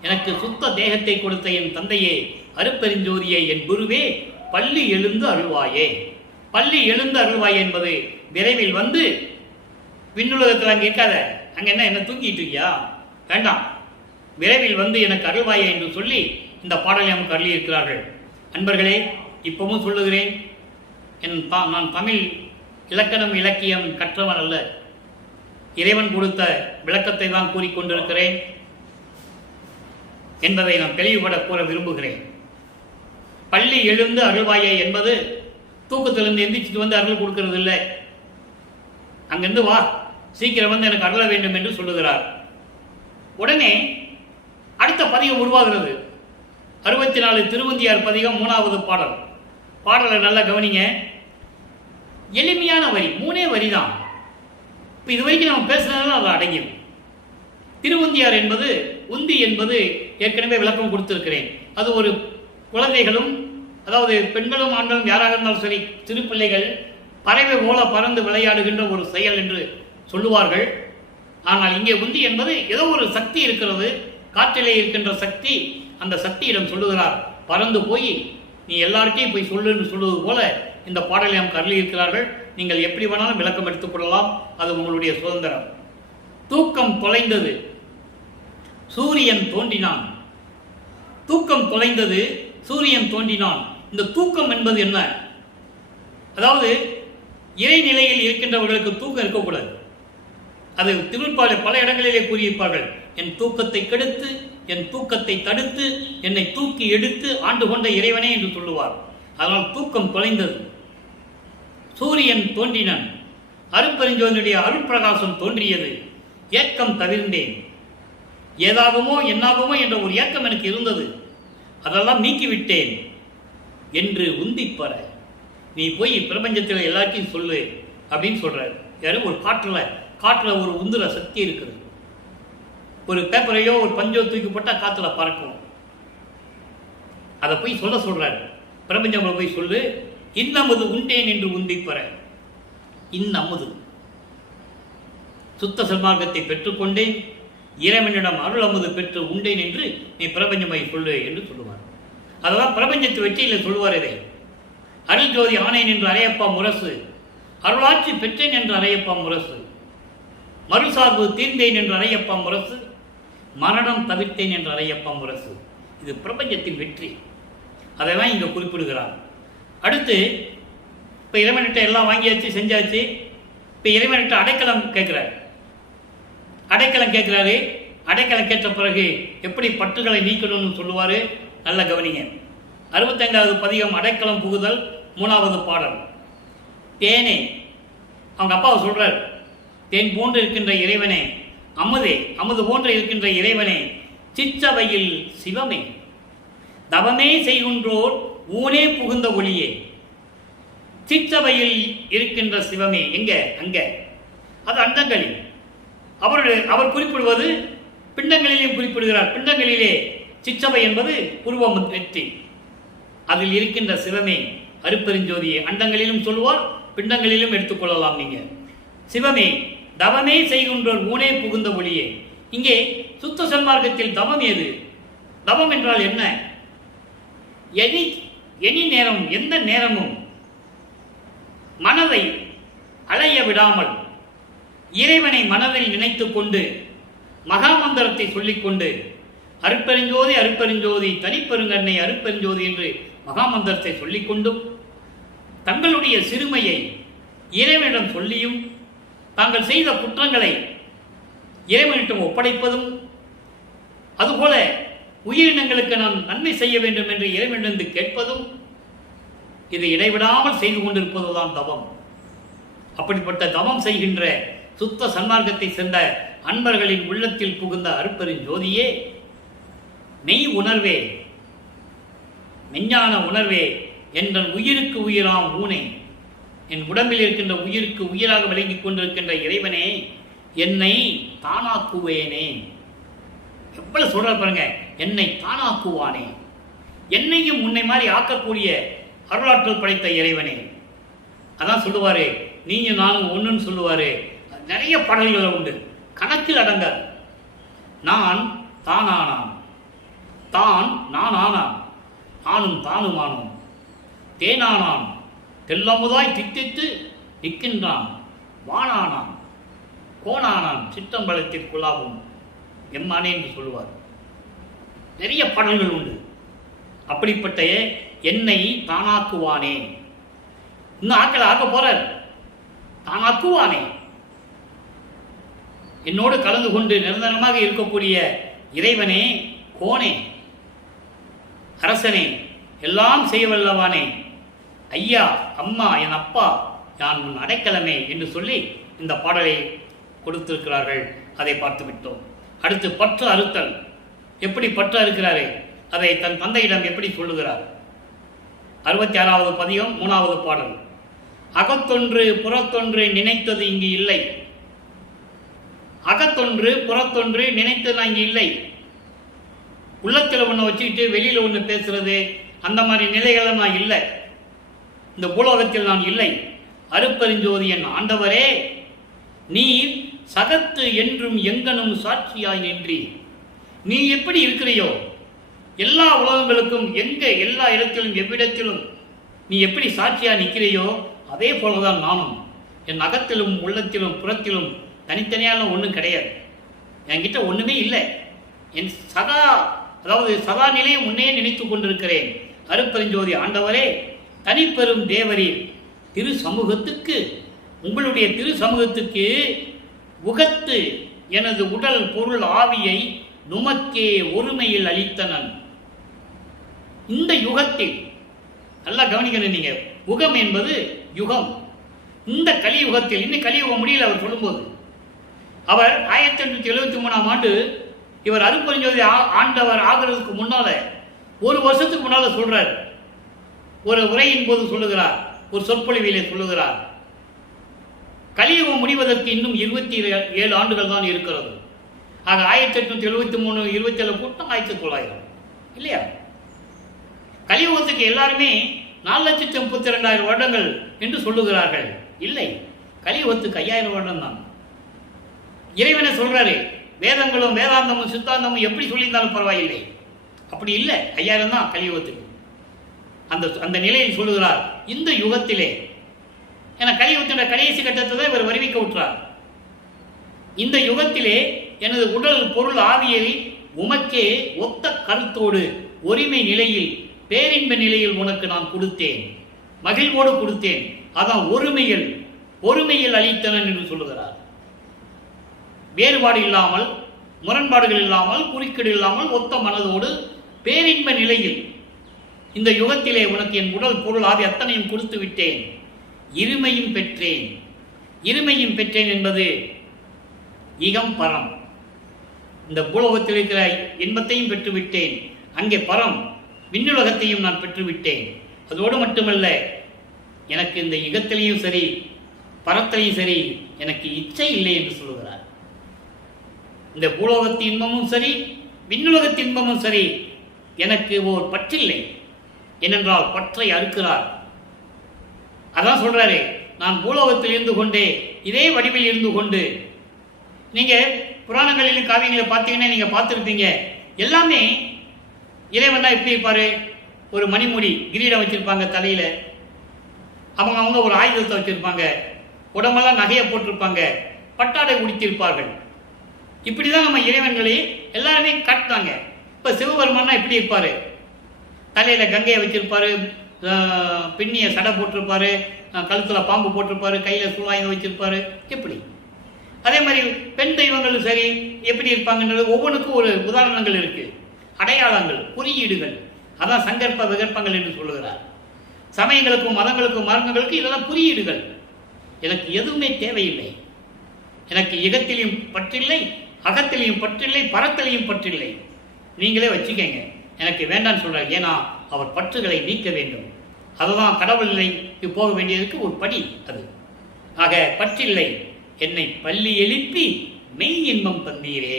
எனக்கு சுத்த தேகத்தை கொடுத்த என் தந்தையே அருப்பெருஞ்சோதியே, என் குருவே, பள்ளி எழுந்து அருள்வாயே. பள்ளி எழுந்து அருள்வாயே என்பது விரைவில் வந்து விண்ணுலகத்தில் அங்கே இருக்காத, அங்கே என்ன தூங்கிட்டு இருக்கியா? வேண்டாம், விரைவில் வந்து எனக்கு அருள்வாயே என்று சொல்லி இந்த பாடலை நமக்கு அருளி இருக்கிறார்கள். அன்பர்களே, இப்பவும் சொல்லுகிறேன், நான் தமிழ் இலக்கணம் இலக்கியம் கற்றவன் அல்ல, இறைவன் கொடுத்த விளக்கத்தை தான் கூறிக்கொண்டிருக்கிறேன் என்பதை நான் தெளிவுபட கூற விரும்புகிறேன். பள்ளி எழுந்து அருள்வாயே என்பது தூக்கத்திலிருந்து எந்திரிச்சிட்டு வந்து அருள் கொடுக்கறது இல்லை. அங்கிருந்து வா, சீக்கிரம் வந்து எனக்கு அருள வேண்டும் என்று சொல்லுகிறார். உடனே அடுத்த பதிகம் உருவாகிறது. 64 திருவந்தியார் பதிகம் 3வது பாடல். பாடலை நல்லா கவனிங்க. எளிமையான வரி, 3 வரி தான். இப்போ இது வரைக்கும் நம்ம பேசுனதுனால அதில் அடங்கிடும். திருவந்தியார் என்பது, உந்தி என்பது ஏற்கனவே விளக்கம் கொடுத்திருக்கிறேன். அது ஒரு குழந்தைகளும், அதாவது பெண்களும் ஆண்களும் யாராக இருந்தாலும் சரி, சிறு பிள்ளைகள் பறவை போல பறந்து விளையாடுகின்ற ஒரு செயல் என்று சொல்லுவார்கள். ஆனால் இங்கே உந்தி என்பது ஏதோ ஒரு சக்தி இருக்கிறது, காற்றிலே இருக்கின்ற சக்தி. அந்த சக்தியிடம் சொல்லுகிறார், பறந்து போய் நீ எல்லார்ட்டையும் போய் சொல்லுன்னு சொல்லுவது போல இந்த பாடலை நமக்கு அருளி இருக்கிறார்கள். நீங்கள் எப்படி வேணாலும் விளக்கம் எடுத்துக் கொள்ளலாம், அது உங்களுடைய சுதந்திரம். தூக்கம் தொலைந்தது, சூரியன் தோன்றினான். தூக்கம் தொலைந்தது, சூரியன் தோன்றினான். இந்த தூக்கம் என்பது என்ன? அதாவது இறைநிலையில் இருக்கின்றவர்களுக்கு தூக்கம் இருக்கக்கூடாது. அது திருப்பாலை பல இடங்களிலே கூறியிருப்பார்கள். என் தூக்கத்தை கெடுத்து, என் தூக்கத்தை தடுத்து, என்னை தூக்கி எடுத்து ஆண்டு கொண்ட இறைவனே என்று சொல்லுவார். அதனால் தூக்கம் தொலைந்தது, சூரியன் தோன்றினன், அருட்பெருஞ்சோதியுடைய அருட்பிரகாசம் தோன்றியது. ஏக்கம் தவிர்ந்தேன். ஏதாகுமோ என்னாகுமோ என்ற ஒரு ஏக்கம் எனக்கு இருந்தது, அதெல்லாம் நீக்கிவிட்டேன் என்று உந்திப்பற நீ போய் பிரபஞ்சத்தில் எல்லாத்தையும் சொல்லு அப்படின்னு சொல்றாரு. யாரும் ஒரு காற்றுல ஒரு உந்துற சக்தி இருக்குது. ஒரு பேப்பரையோ ஒரு பஞ்சோ தூக்கி போட்டால் காற்றுல பறக்கும். அதை போய் சொல்றாரு. பிரபஞ்சம் போய் சொல்லு, இன்னமுது உண்டேன் என்று உந்திப்பற. இன்னமுது சுத்த சன்மார்க்கத்தை பெற்றுக்கொண்டேன், இறைவனிடம் அருள் அமுது பெற்று உண்டேன் என்று நீ பிரபஞ்சமை சொல்லு என்று சொல்லுவார். அதெல்லாம் பிரபஞ்சத்து வெற்றியில் சொல்லுவார். இதை அருள் ஜோதி ஆனேன் என்று அறையப்பா முரசு, அருளாட்சி பெற்றேன் என்று அறையப்பா முரசு, மறுசார்பு தீர்ந்தேன் என்று அறையப்பா முரசு, மரணம் தவிர்த்தேன் என்று அறையப்பா முரசு. இது பிரபஞ்சத்தின் வெற்றி. அதைதான் இங்கே குறிப்பிடுகிறார். அடுத்து இப்போ இறைவன்கிட்ட எல்லாம் வாங்கியாச்சு, செஞ்சாச்சு. இப்போ இறைவன்கிட்ட அடைக்கலம் கேட்கிறார். அடைக்கலம் கேட்கிறாரு. அடைக்கலம் கேட்ட பிறகு எப்படி பற்றுகளை நீக்கணும்னு சொல்லுவார். நல்ல கவனிங்க. 65வது பதிகம் அடைக்கலம் புகுதல் 3வது பாடல். தேனே, அவங்க அப்பாவை சொல்றார், தேன் போன்று இருக்கின்ற இறைவனே, அமுதே, அமுது போன்று இருக்கின்ற இறைவனே, சிற்றவையில் சிவமே, தவமே செய்கின்றோர் ஊனே புகுந்த ஒளியே. சிற்றவையில் இருக்கின்ற சிவமே எங்க? அங்க, அது அண்டங்களில். அவர் குறிப்பிடுவது பிண்டங்களிலேயும் குறிப்பிடுகிறார். பிண்டங்களிலே சிற்றவை என்பது புருவம் வெற்றி. அதில் இருக்கின்ற சிவமே அருட்பெருஞ்சோதியே. அண்டங்களிலும் சொல்லுவார், பிண்டங்களிலும் எடுத்துக்கொள்ளலாம் நீங்க. சிவமே, தவமே செய்கின்றோர் ஊனே புகுந்த ஒளியே. இங்கே சுத்த சன்மார்க்கத்தில் தவம் ஏது? தவம் என்றால் என்ன? எனி நேரம், எந்த நேரமும் மனதை அலைய விடாமல் இறைவனை மனதில் நினைத்து கொண்டு மகாமந்திரத்தை சொல்லிக்கொண்டு அருட்பெருஞ்சோதி அருட்பெருஞ்சோதி தனிப்பெருங்கண்ணை அருட்பெருஞ்சோதி என்று மகாமந்திரத்தை சொல்லிக்கொண்டும் தங்களுடைய சிறுமையை இறைவனிடம் சொல்லியும் தாங்கள் செய்த குற்றங்களை இறைவனிடம் ஒப்படைப்பதும், அதுபோல உயிரினங்களுக்கு நாம் நன்மை செய்ய வேண்டும் என்று இறைவனிடம் கேட்பதும், இதை இடைவிடாமல் செய்து கொண்டிருப்பதுதான் தவம். அப்படிப்பட்ட தவம் செய்கின்ற சுத்த சன்மார்க்கத்தை சென்ற அன்பர்களின் உள்ளத்தில் புகுந்த அருட்பெருஞ்சோதியே, மெய் உணர்வே, மெஞ்ஞான உணர்வே, என்ற உயிருக்கு உயிராம் ஊனே, என் உடம்பில் இருக்கின்ற உயிருக்கு உயிராக விளங்கிக் கொண்டிருக்கின்ற இறைவனே, என்னை தானாக்குவேனே. எவ்வளவு சொல்ற பாருங்க, என்னை தானாக்குவானே. என்னையும் உன்னை மாதிரி ஆக்கக்கூடிய அருளாற்றல் படைத்த இறைவனே. அதான் சொல்லுவாரு, நீயும் நானும் ஒன்றுன்னு சொல்லுவாரு. நிறைய பாடல்கள் உண்டு, கணக்கில் அடங்காது. நான் தானானான், தான் நான் ஆனான், ஆணும் தானுமானோம், தேனானான், தெல்லமுதாய் தித்தித்து நிற்கின்றான், வானானான், கோணானான், சிற்றம்பலத்திற்குள்ளாகும் எம்மானே என்று சொல்லுவார். நிறைய பாடல்கள் உண்டு. அப்படிப்பட்ட என்னை தானாக்குவானே, இன்னும் ஆக்களை ஆக்க போறார். தானாக்குவானே, என்னோடு கலந்து கொண்டு நிரந்தரமாக இருக்கக்கூடிய இறைவனே, கோனே, அரசனே, எல்லாம் செய்ய வல்லவானே, ஐயா, அம்மா, என் அப்பா, நான் உன் அடைக்கலமே என்று சொல்லி இந்த பாடலை கொடுத்திருக்கிறார்கள். அதை பார்த்து விட்டோம். அடுத்து பற்று அறுத்தல். எப்படி பற்று அறுக்கிறாரே அதை தன் தந்தையிடம் எப்படி சொல்லுகிறார்? 66வது பதிகம் 3வது பாடல். அகத்தொன்று புறத்தொன்று நினைத்தது இங்கு இல்லை. அகத்தொன்று புறத்தொன்று நினைத்தது இங்கு இல்லை. உள்ளத்தில் ஒன்று வச்சுக்கிட்டு வெளியில் ஒன்று பேசுறது, அந்த மாதிரி நிலைகள் நான் இல்லை. இந்த பூலோகத்தில் நான் இல்லை. அருப்பெருஞ்சோதி என் ஆண்டவரே, நீர் சகத்து என்றும் எங்கனும் சாட்சியாய் நின்றி. நீ எப்படி இருக்கிறையோ எல்லா உலகங்களுக்கும், எங்கே எல்லா இடத்திலும் எவ்விடத்திலும் நீ எப்படி சாட்சியாக நிற்கிறையோ அதே போலதான் நானும். என் அகத்திலும் உள்ளத்திலும் புறத்திலும் தனித்தனியாக ஒன்றும் கிடையாது. என்கிட்ட ஒன்றுமே இல்லை. என் சதா நிலையும் உன்னையே நினைத்து கொண்டிருக்கிறேன். அருப்பெருஞ்சோதி ஆண்டவரே, தனிப்பெரும் தேவரீர் திரு சமூகத்துக்கு, உங்களுடைய திரு சமூகத்துக்கு உகத்து எனது உடல் பொருள் ஆவியை நுமக்கே ஒருமையில் அளித்தனன். இந்த யுகத்தில் நல்லா கவனிக்கணும் நீங்க. உகம் என்பது யுகம். இந்த கலியுகத்தில், இன்னும் கலியுகம் முடியல அவர் சொல்லும்போது, அவர் 1873ஆம் ஆண்டு இவர் அருப்பெருஞ்சோதி ஆண்டவர் ஆகிறதுக்கு முன்னால ஒரு வருஷத்துக்கு முன்னால சொல்றார். ஒரு உரையின் போது சொல்லுகிறார், ஒரு சொற்பொழிவிலே சொல்லுகிறார், கலியுகம் முடிவதற்கு இன்னும் 27 ஆண்டுகள் தான் இருக்கிறது. ஆக 1873 27 கூட்டம் 1900 இல்லையா? கலியுகத்துக்கு எல்லாருமே 4,32,000 வருடங்கள் என்று சொல்லுகிறார்கள். இல்லை, கலியுகத்துக்கு 5000 வருடம் தான். இறைவனை சொல்றாரு, வேதங்களும் வேதாந்தமும் சித்தாந்தமும் எப்படி சொல்லியிருந்தாலும் பரவாயில்லை, அப்படி இல்லை, 5000 தான் கலியுகத்துக்கு. அந்த நிலையில் சொல்லுகிறார். இந்த யுகத்திலே, என கலியுகத்தின கடைசி கட்டத்தை தான் இவர் வருவிக்க விட்டுறார். இந்த யுகத்திலே எனது உடல் பொருள் ஆவியை உமக்கே ஒத்த கருத்தோடு ஒருமை நிலையில் பேரின்ப நிலையில் உனக்கு நான் கொடுத்தேன், மகிழ்வோடு கொடுத்தேன். அதான் ஒருமையில் அளித்தனன் என்று சொல்லுகிறார். வேறுபாடு இல்லாமல், முரண்பாடுகள் இல்லாமல், குறுக்கீடு இல்லாமல் ஒத்த மனதோடு பேரின்ப நிலையில் இந்த யுகத்திலே உனக்கு என் உடல் பொருள் ஆவி அத்தனையும் கொடுத்து விட்டேன். இருமையும் பெற்றேன் என்பது இகம் பரம். இந்த பூலோகத்தில் இருக்கிற இன்பத்தையும் பெற்றுவிட்டேன், அங்கே பரம் விண்ணுலகத்தையும் நான் பெற்றுவிட்டேன். அதோடு மட்டுமல்ல, எனக்கு இந்த யுகத்திலையும் சரி பரத்திலையும் சரி எனக்கு இச்சை இல்லை என்று சொல்லுகிறார். இந்த பூலோகத்து இன்பமும் சரி விண்ணுலகத்து இன்பமும் சரி எனக்கு ஓர் பற்றில்லை. ஏனென்றால் பற்றை அறுக்கிறார். அதான் சொல்றாரு, நான் பூலோகத்தில் இருந்து கொண்டே இதே வடிவில் இருந்து கொண்டு, நீங்க புராணங்களிலும் காவியங்களை பார்த்தீங்கன்னா நீங்க பார்த்துருப்பீங்க, எல்லாமே இறைவன் எப்படி இருப்பாரு? ஒரு மணிமுடி கிரீடம் வச்சிருப்பாங்க தலையில, அவங்க ஒரு ஆயுதத்தை வச்சிருப்பாங்க, உடம்பெல்லாம் நகையை போட்டிருப்பாங்க, பட்டாடை உடுத்திருப்பார்கள். இப்படிதான் நம்ம இறைவன்களை எல்லாருமே காட்டுறாங்க. இப்ப சிவபெருமானா எப்படி இருப்பாரு? தலையில கங்கையை வச்சிருப்பாரு, பின்னிய சடை போட்டிருப்பாரு, கழுத்துல பாம்பு போட்டிருப்பாரு, கையில சூழாயுதம் வச்சிருப்பாரு. எப்படி? அதே மாதிரி பெண் தெய்வங்களும் சரி எப்படி இருப்பாங்கன்றது ஒவ்வொன்றுக்கும் ஒரு உதாரணங்கள் இருக்கு, அடையாளங்கள், குறியீடுகள். அதான் சங்கற்ப விகற்பங்கள் என்று சொல்லுகிறார். சமயங்களுக்கும் மதங்களுக்கும் மார்க்கங்களுக்கும் இதெல்லாம் குறியீடுகள். எனக்கு எதுவுமே தேவையில்லை. எனக்கு இகத்திலையும் பற்றில்லை, அகத்திலையும் பற்றில்லை, பரத்திலையும் பற்றில்லை. நீங்களே வச்சுக்கங்க, எனக்கு வேண்டான்னு சொல்றார். ஏன்னா அவர் பற்றுகளை நீக்க வேண்டும். அதுதான் கடவுள் நிலைக்கு போக வேண்டியதுக்கு ஒரு படி அது. ஆக பற்றில்லை, என்னை பள்ளி எழுப்பி மெய் இன்பம் தந்தீரே.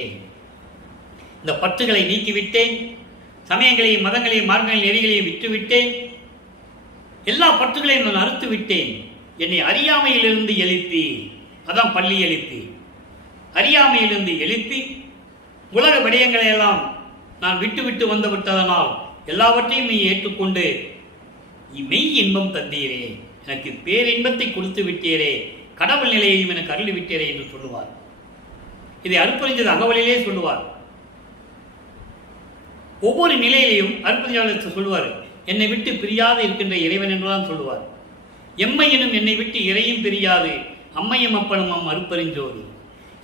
இந்த பற்றுகளை நீக்கிவிட்டேன், சமயங்களையும் மதங்களையும் மார்க்கங்களையும் நெறிகளையும் விட்டுவிட்டேன், எல்லா பற்றுகளையும் நான் அறுத்து விட்டேன். என்னை அறியாமையிலிருந்து எழுப்பி, அதான் பள்ளி எழுப்பி, அறியாமையிலிருந்து எழுப்பி உலக விடயங்களை எல்லாம் நான் விட்டு வந்து விட்டதனால் எல்லாவற்றையும் நீ ஏற்றுக்கொண்டு மெய் இன்பம் தந்தீரே, எனக்கு பேரின்பத்தை கொடுத்து விட்டீரே, கடவுள் நிலையையும் எனக்கு அருளி விட்டீரே என்று சொல்லுவார். இதை அருப்பறிஞ்சது அகவலிலே சொல்லுவார். ஒவ்வொரு நிலையிலையும் அருப்பறிஞர் சொல்லுவார், என்னை விட்டு பிரியாது இருக்கின்ற இறைவன் என்றுதான் சொல்லுவார். எம்மையினும் என்னை விட்டு இறையும் பிரியாது அம்மையும் அப்பனும் அம் அருப்பெருஞ்சோதி,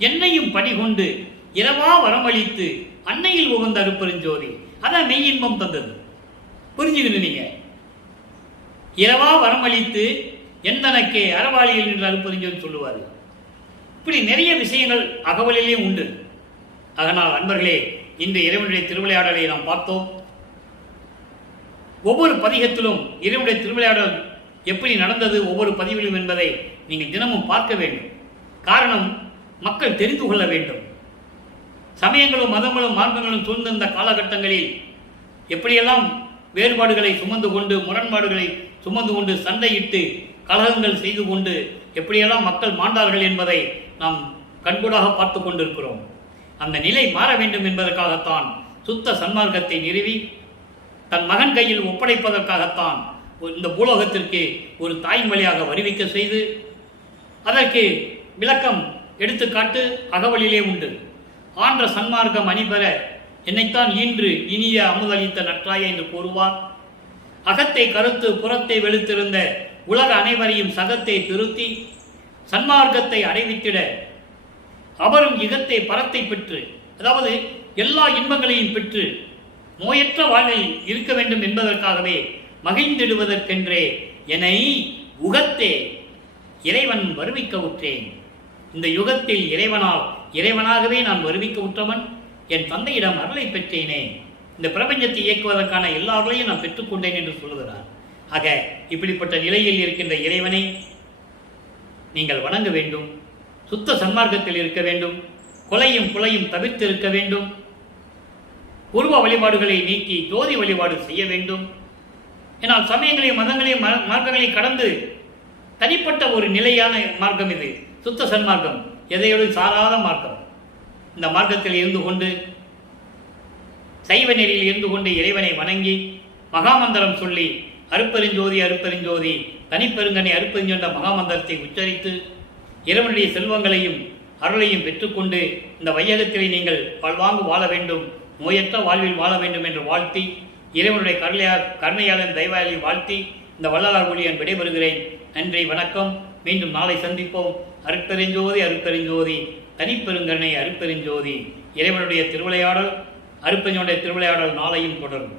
என்னையும் படிகொண்டு இரவா வரமளித்து அன்னையில் உகந்த அருப்பெருஞ்சோதி. அதான் மெய் இன்பம் தந்தது. புரிஞ்சுக்கணும் நீங்க. இரவா வரமளித்து எந்தனக்கே அறவாளியில் நின்று அருப்பெருஞ்சோதி சொல்லுவார். இப்படி நிறைய விஷயங்கள் அகவலிலே உண்டு. அதனால் அன்பர்களே, இன்று இறைவனுடைய திருவிளையாடலை நாம் பார்த்தோம். ஒவ்வொரு பதிகத்திலும் இறைவனுடைய திருவிளையாடல் எப்படி நடந்தது ஒவ்வொரு பதிவிலும் என்பதை நீங்கள் தினமும் பார்க்க வேண்டும். காரணம், மக்கள் தெரிந்து கொள்ள வேண்டும். சமயங்களும் மதங்களும் மார்க்கங்களும் சூழ்ந்திருந்த காலகட்டங்களில் எப்படியெல்லாம் வேறுபாடுகளை சுமந்து கொண்டு, முரண்பாடுகளை சுமந்து கொண்டு, சண்டையிட்டு கலகங்கள் செய்து கொண்டு எப்படியெல்லாம் மக்கள் மாண்டார்கள் என்பதை நாம் கண்கூடாக பார்த்து கொண்டிருக்கிறோம். அந்த நிலை மாற வேண்டும் என்பதற்காகத்தான் சுத்த சன்மார்க்கத்தை நிறுவி தன் மகன் கையில் ஒப்படைப்பதற்காகத்தான் இந்த பூலோகத்திற்கு ஒரு தாயின் வழியாக வருவிக்க செய்து அதற்கு விளக்கம் எடுத்துக்காட்டு அகவலிலே உண்டு. ஆன்ற சன்மார்க்கம் அணிபெற என்னைத்தான் ஈன்று இனிய அமுதளித்த நற்றாய என்று கூறுவார். அகத்தை கருத்து புறத்தை வெளுத்திருந்த உலக அனைவரையும் சகத்தை திருத்தி சன்மார்க்கத்தை அடைவித்திட அவரும் இகத்தை பரத்தை பெற்று, அதாவது எல்லா இன்பங்களையும் பெற்று நோயற்ற வாழ்வில் இருக்க வேண்டும் என்பதற்காகவே மகிழ்ந்திடுவதற்கென்றே என்னை உகத்தே இறைவன் வருவிக்க உற்றேன். இந்த யுகத்தில் இறைவனாகவே நான் வருவிக்க உற்றவன் என் தந்தையிடம் அருளை பெற்றேனே. இந்த பிரபஞ்சத்தை இயக்குவதற்கான எல்லா அருளையும் நான் பெற்றுக்கொண்டேன் என்று சொல்லுகிறார். ஆக இப்படிப்பட்ட நிலையில் இருக்கின்ற இறைவனை நீங்கள் வணங்க வேண்டும். சுத்த சன்மார்க்கத்தில் இருக்க வேண்டும். கொலையும் புலையும் தவிர்த்து இருக்க வேண்டும். உருவ வழிபாடுகளை நீக்கி ஜோதி வழிபாடு செய்ய வேண்டும். ஏனால் சமயங்களையும் மதங்களையும் மார்க்கங்களையும் கடந்து தனிப்பட்ட ஒரு நிலையான மார்க்கம் இது சுத்த சன்மார்க்கம், எதையோடு சாராத மார்க்கம். இந்த மார்க்கத்தில் இருந்து கொண்டு, சைவ நெறியில் இருந்து கொண்டு இறைவனை வணங்கி மகாமந்திரம் சொல்லி அருப்பெருஞ்சோதி அருப்பெருஞ்சோதி தனிப்பெருங்கனை அருப்பெருஞ்சொன்ற மகாமந்திரத்தை உச்சரித்து இறைவனுடைய செல்வங்களையும் அருளையும் பெற்றுக்கொண்டு இந்த வையகத்திலே நீங்கள் வாழ்வாங்கு வாழ வேண்டும், நோயற்ற வாழ்வில் வாழ வேண்டும் என்று வாழ்த்தி, இறைவனுடைய கருணையாளன் தெய்வாலை வாழ்த்தி இந்த வள்ளலார் ஒளியன் விடைபெறுகிறேன். நன்றி, வணக்கம். மீண்டும் நாளை சந்திப்போம். அருட்பெருஞ்சோதி அருட்பெருஞ்சோதி தனிப்பெருங்கருணை அருட்பெருஞ்சோதி. இறைவனுடைய திருவிளையாடல், அருட்பெருஞ்சோதியுடைய திருவிளையாடல் நாளையும் தொடரும்.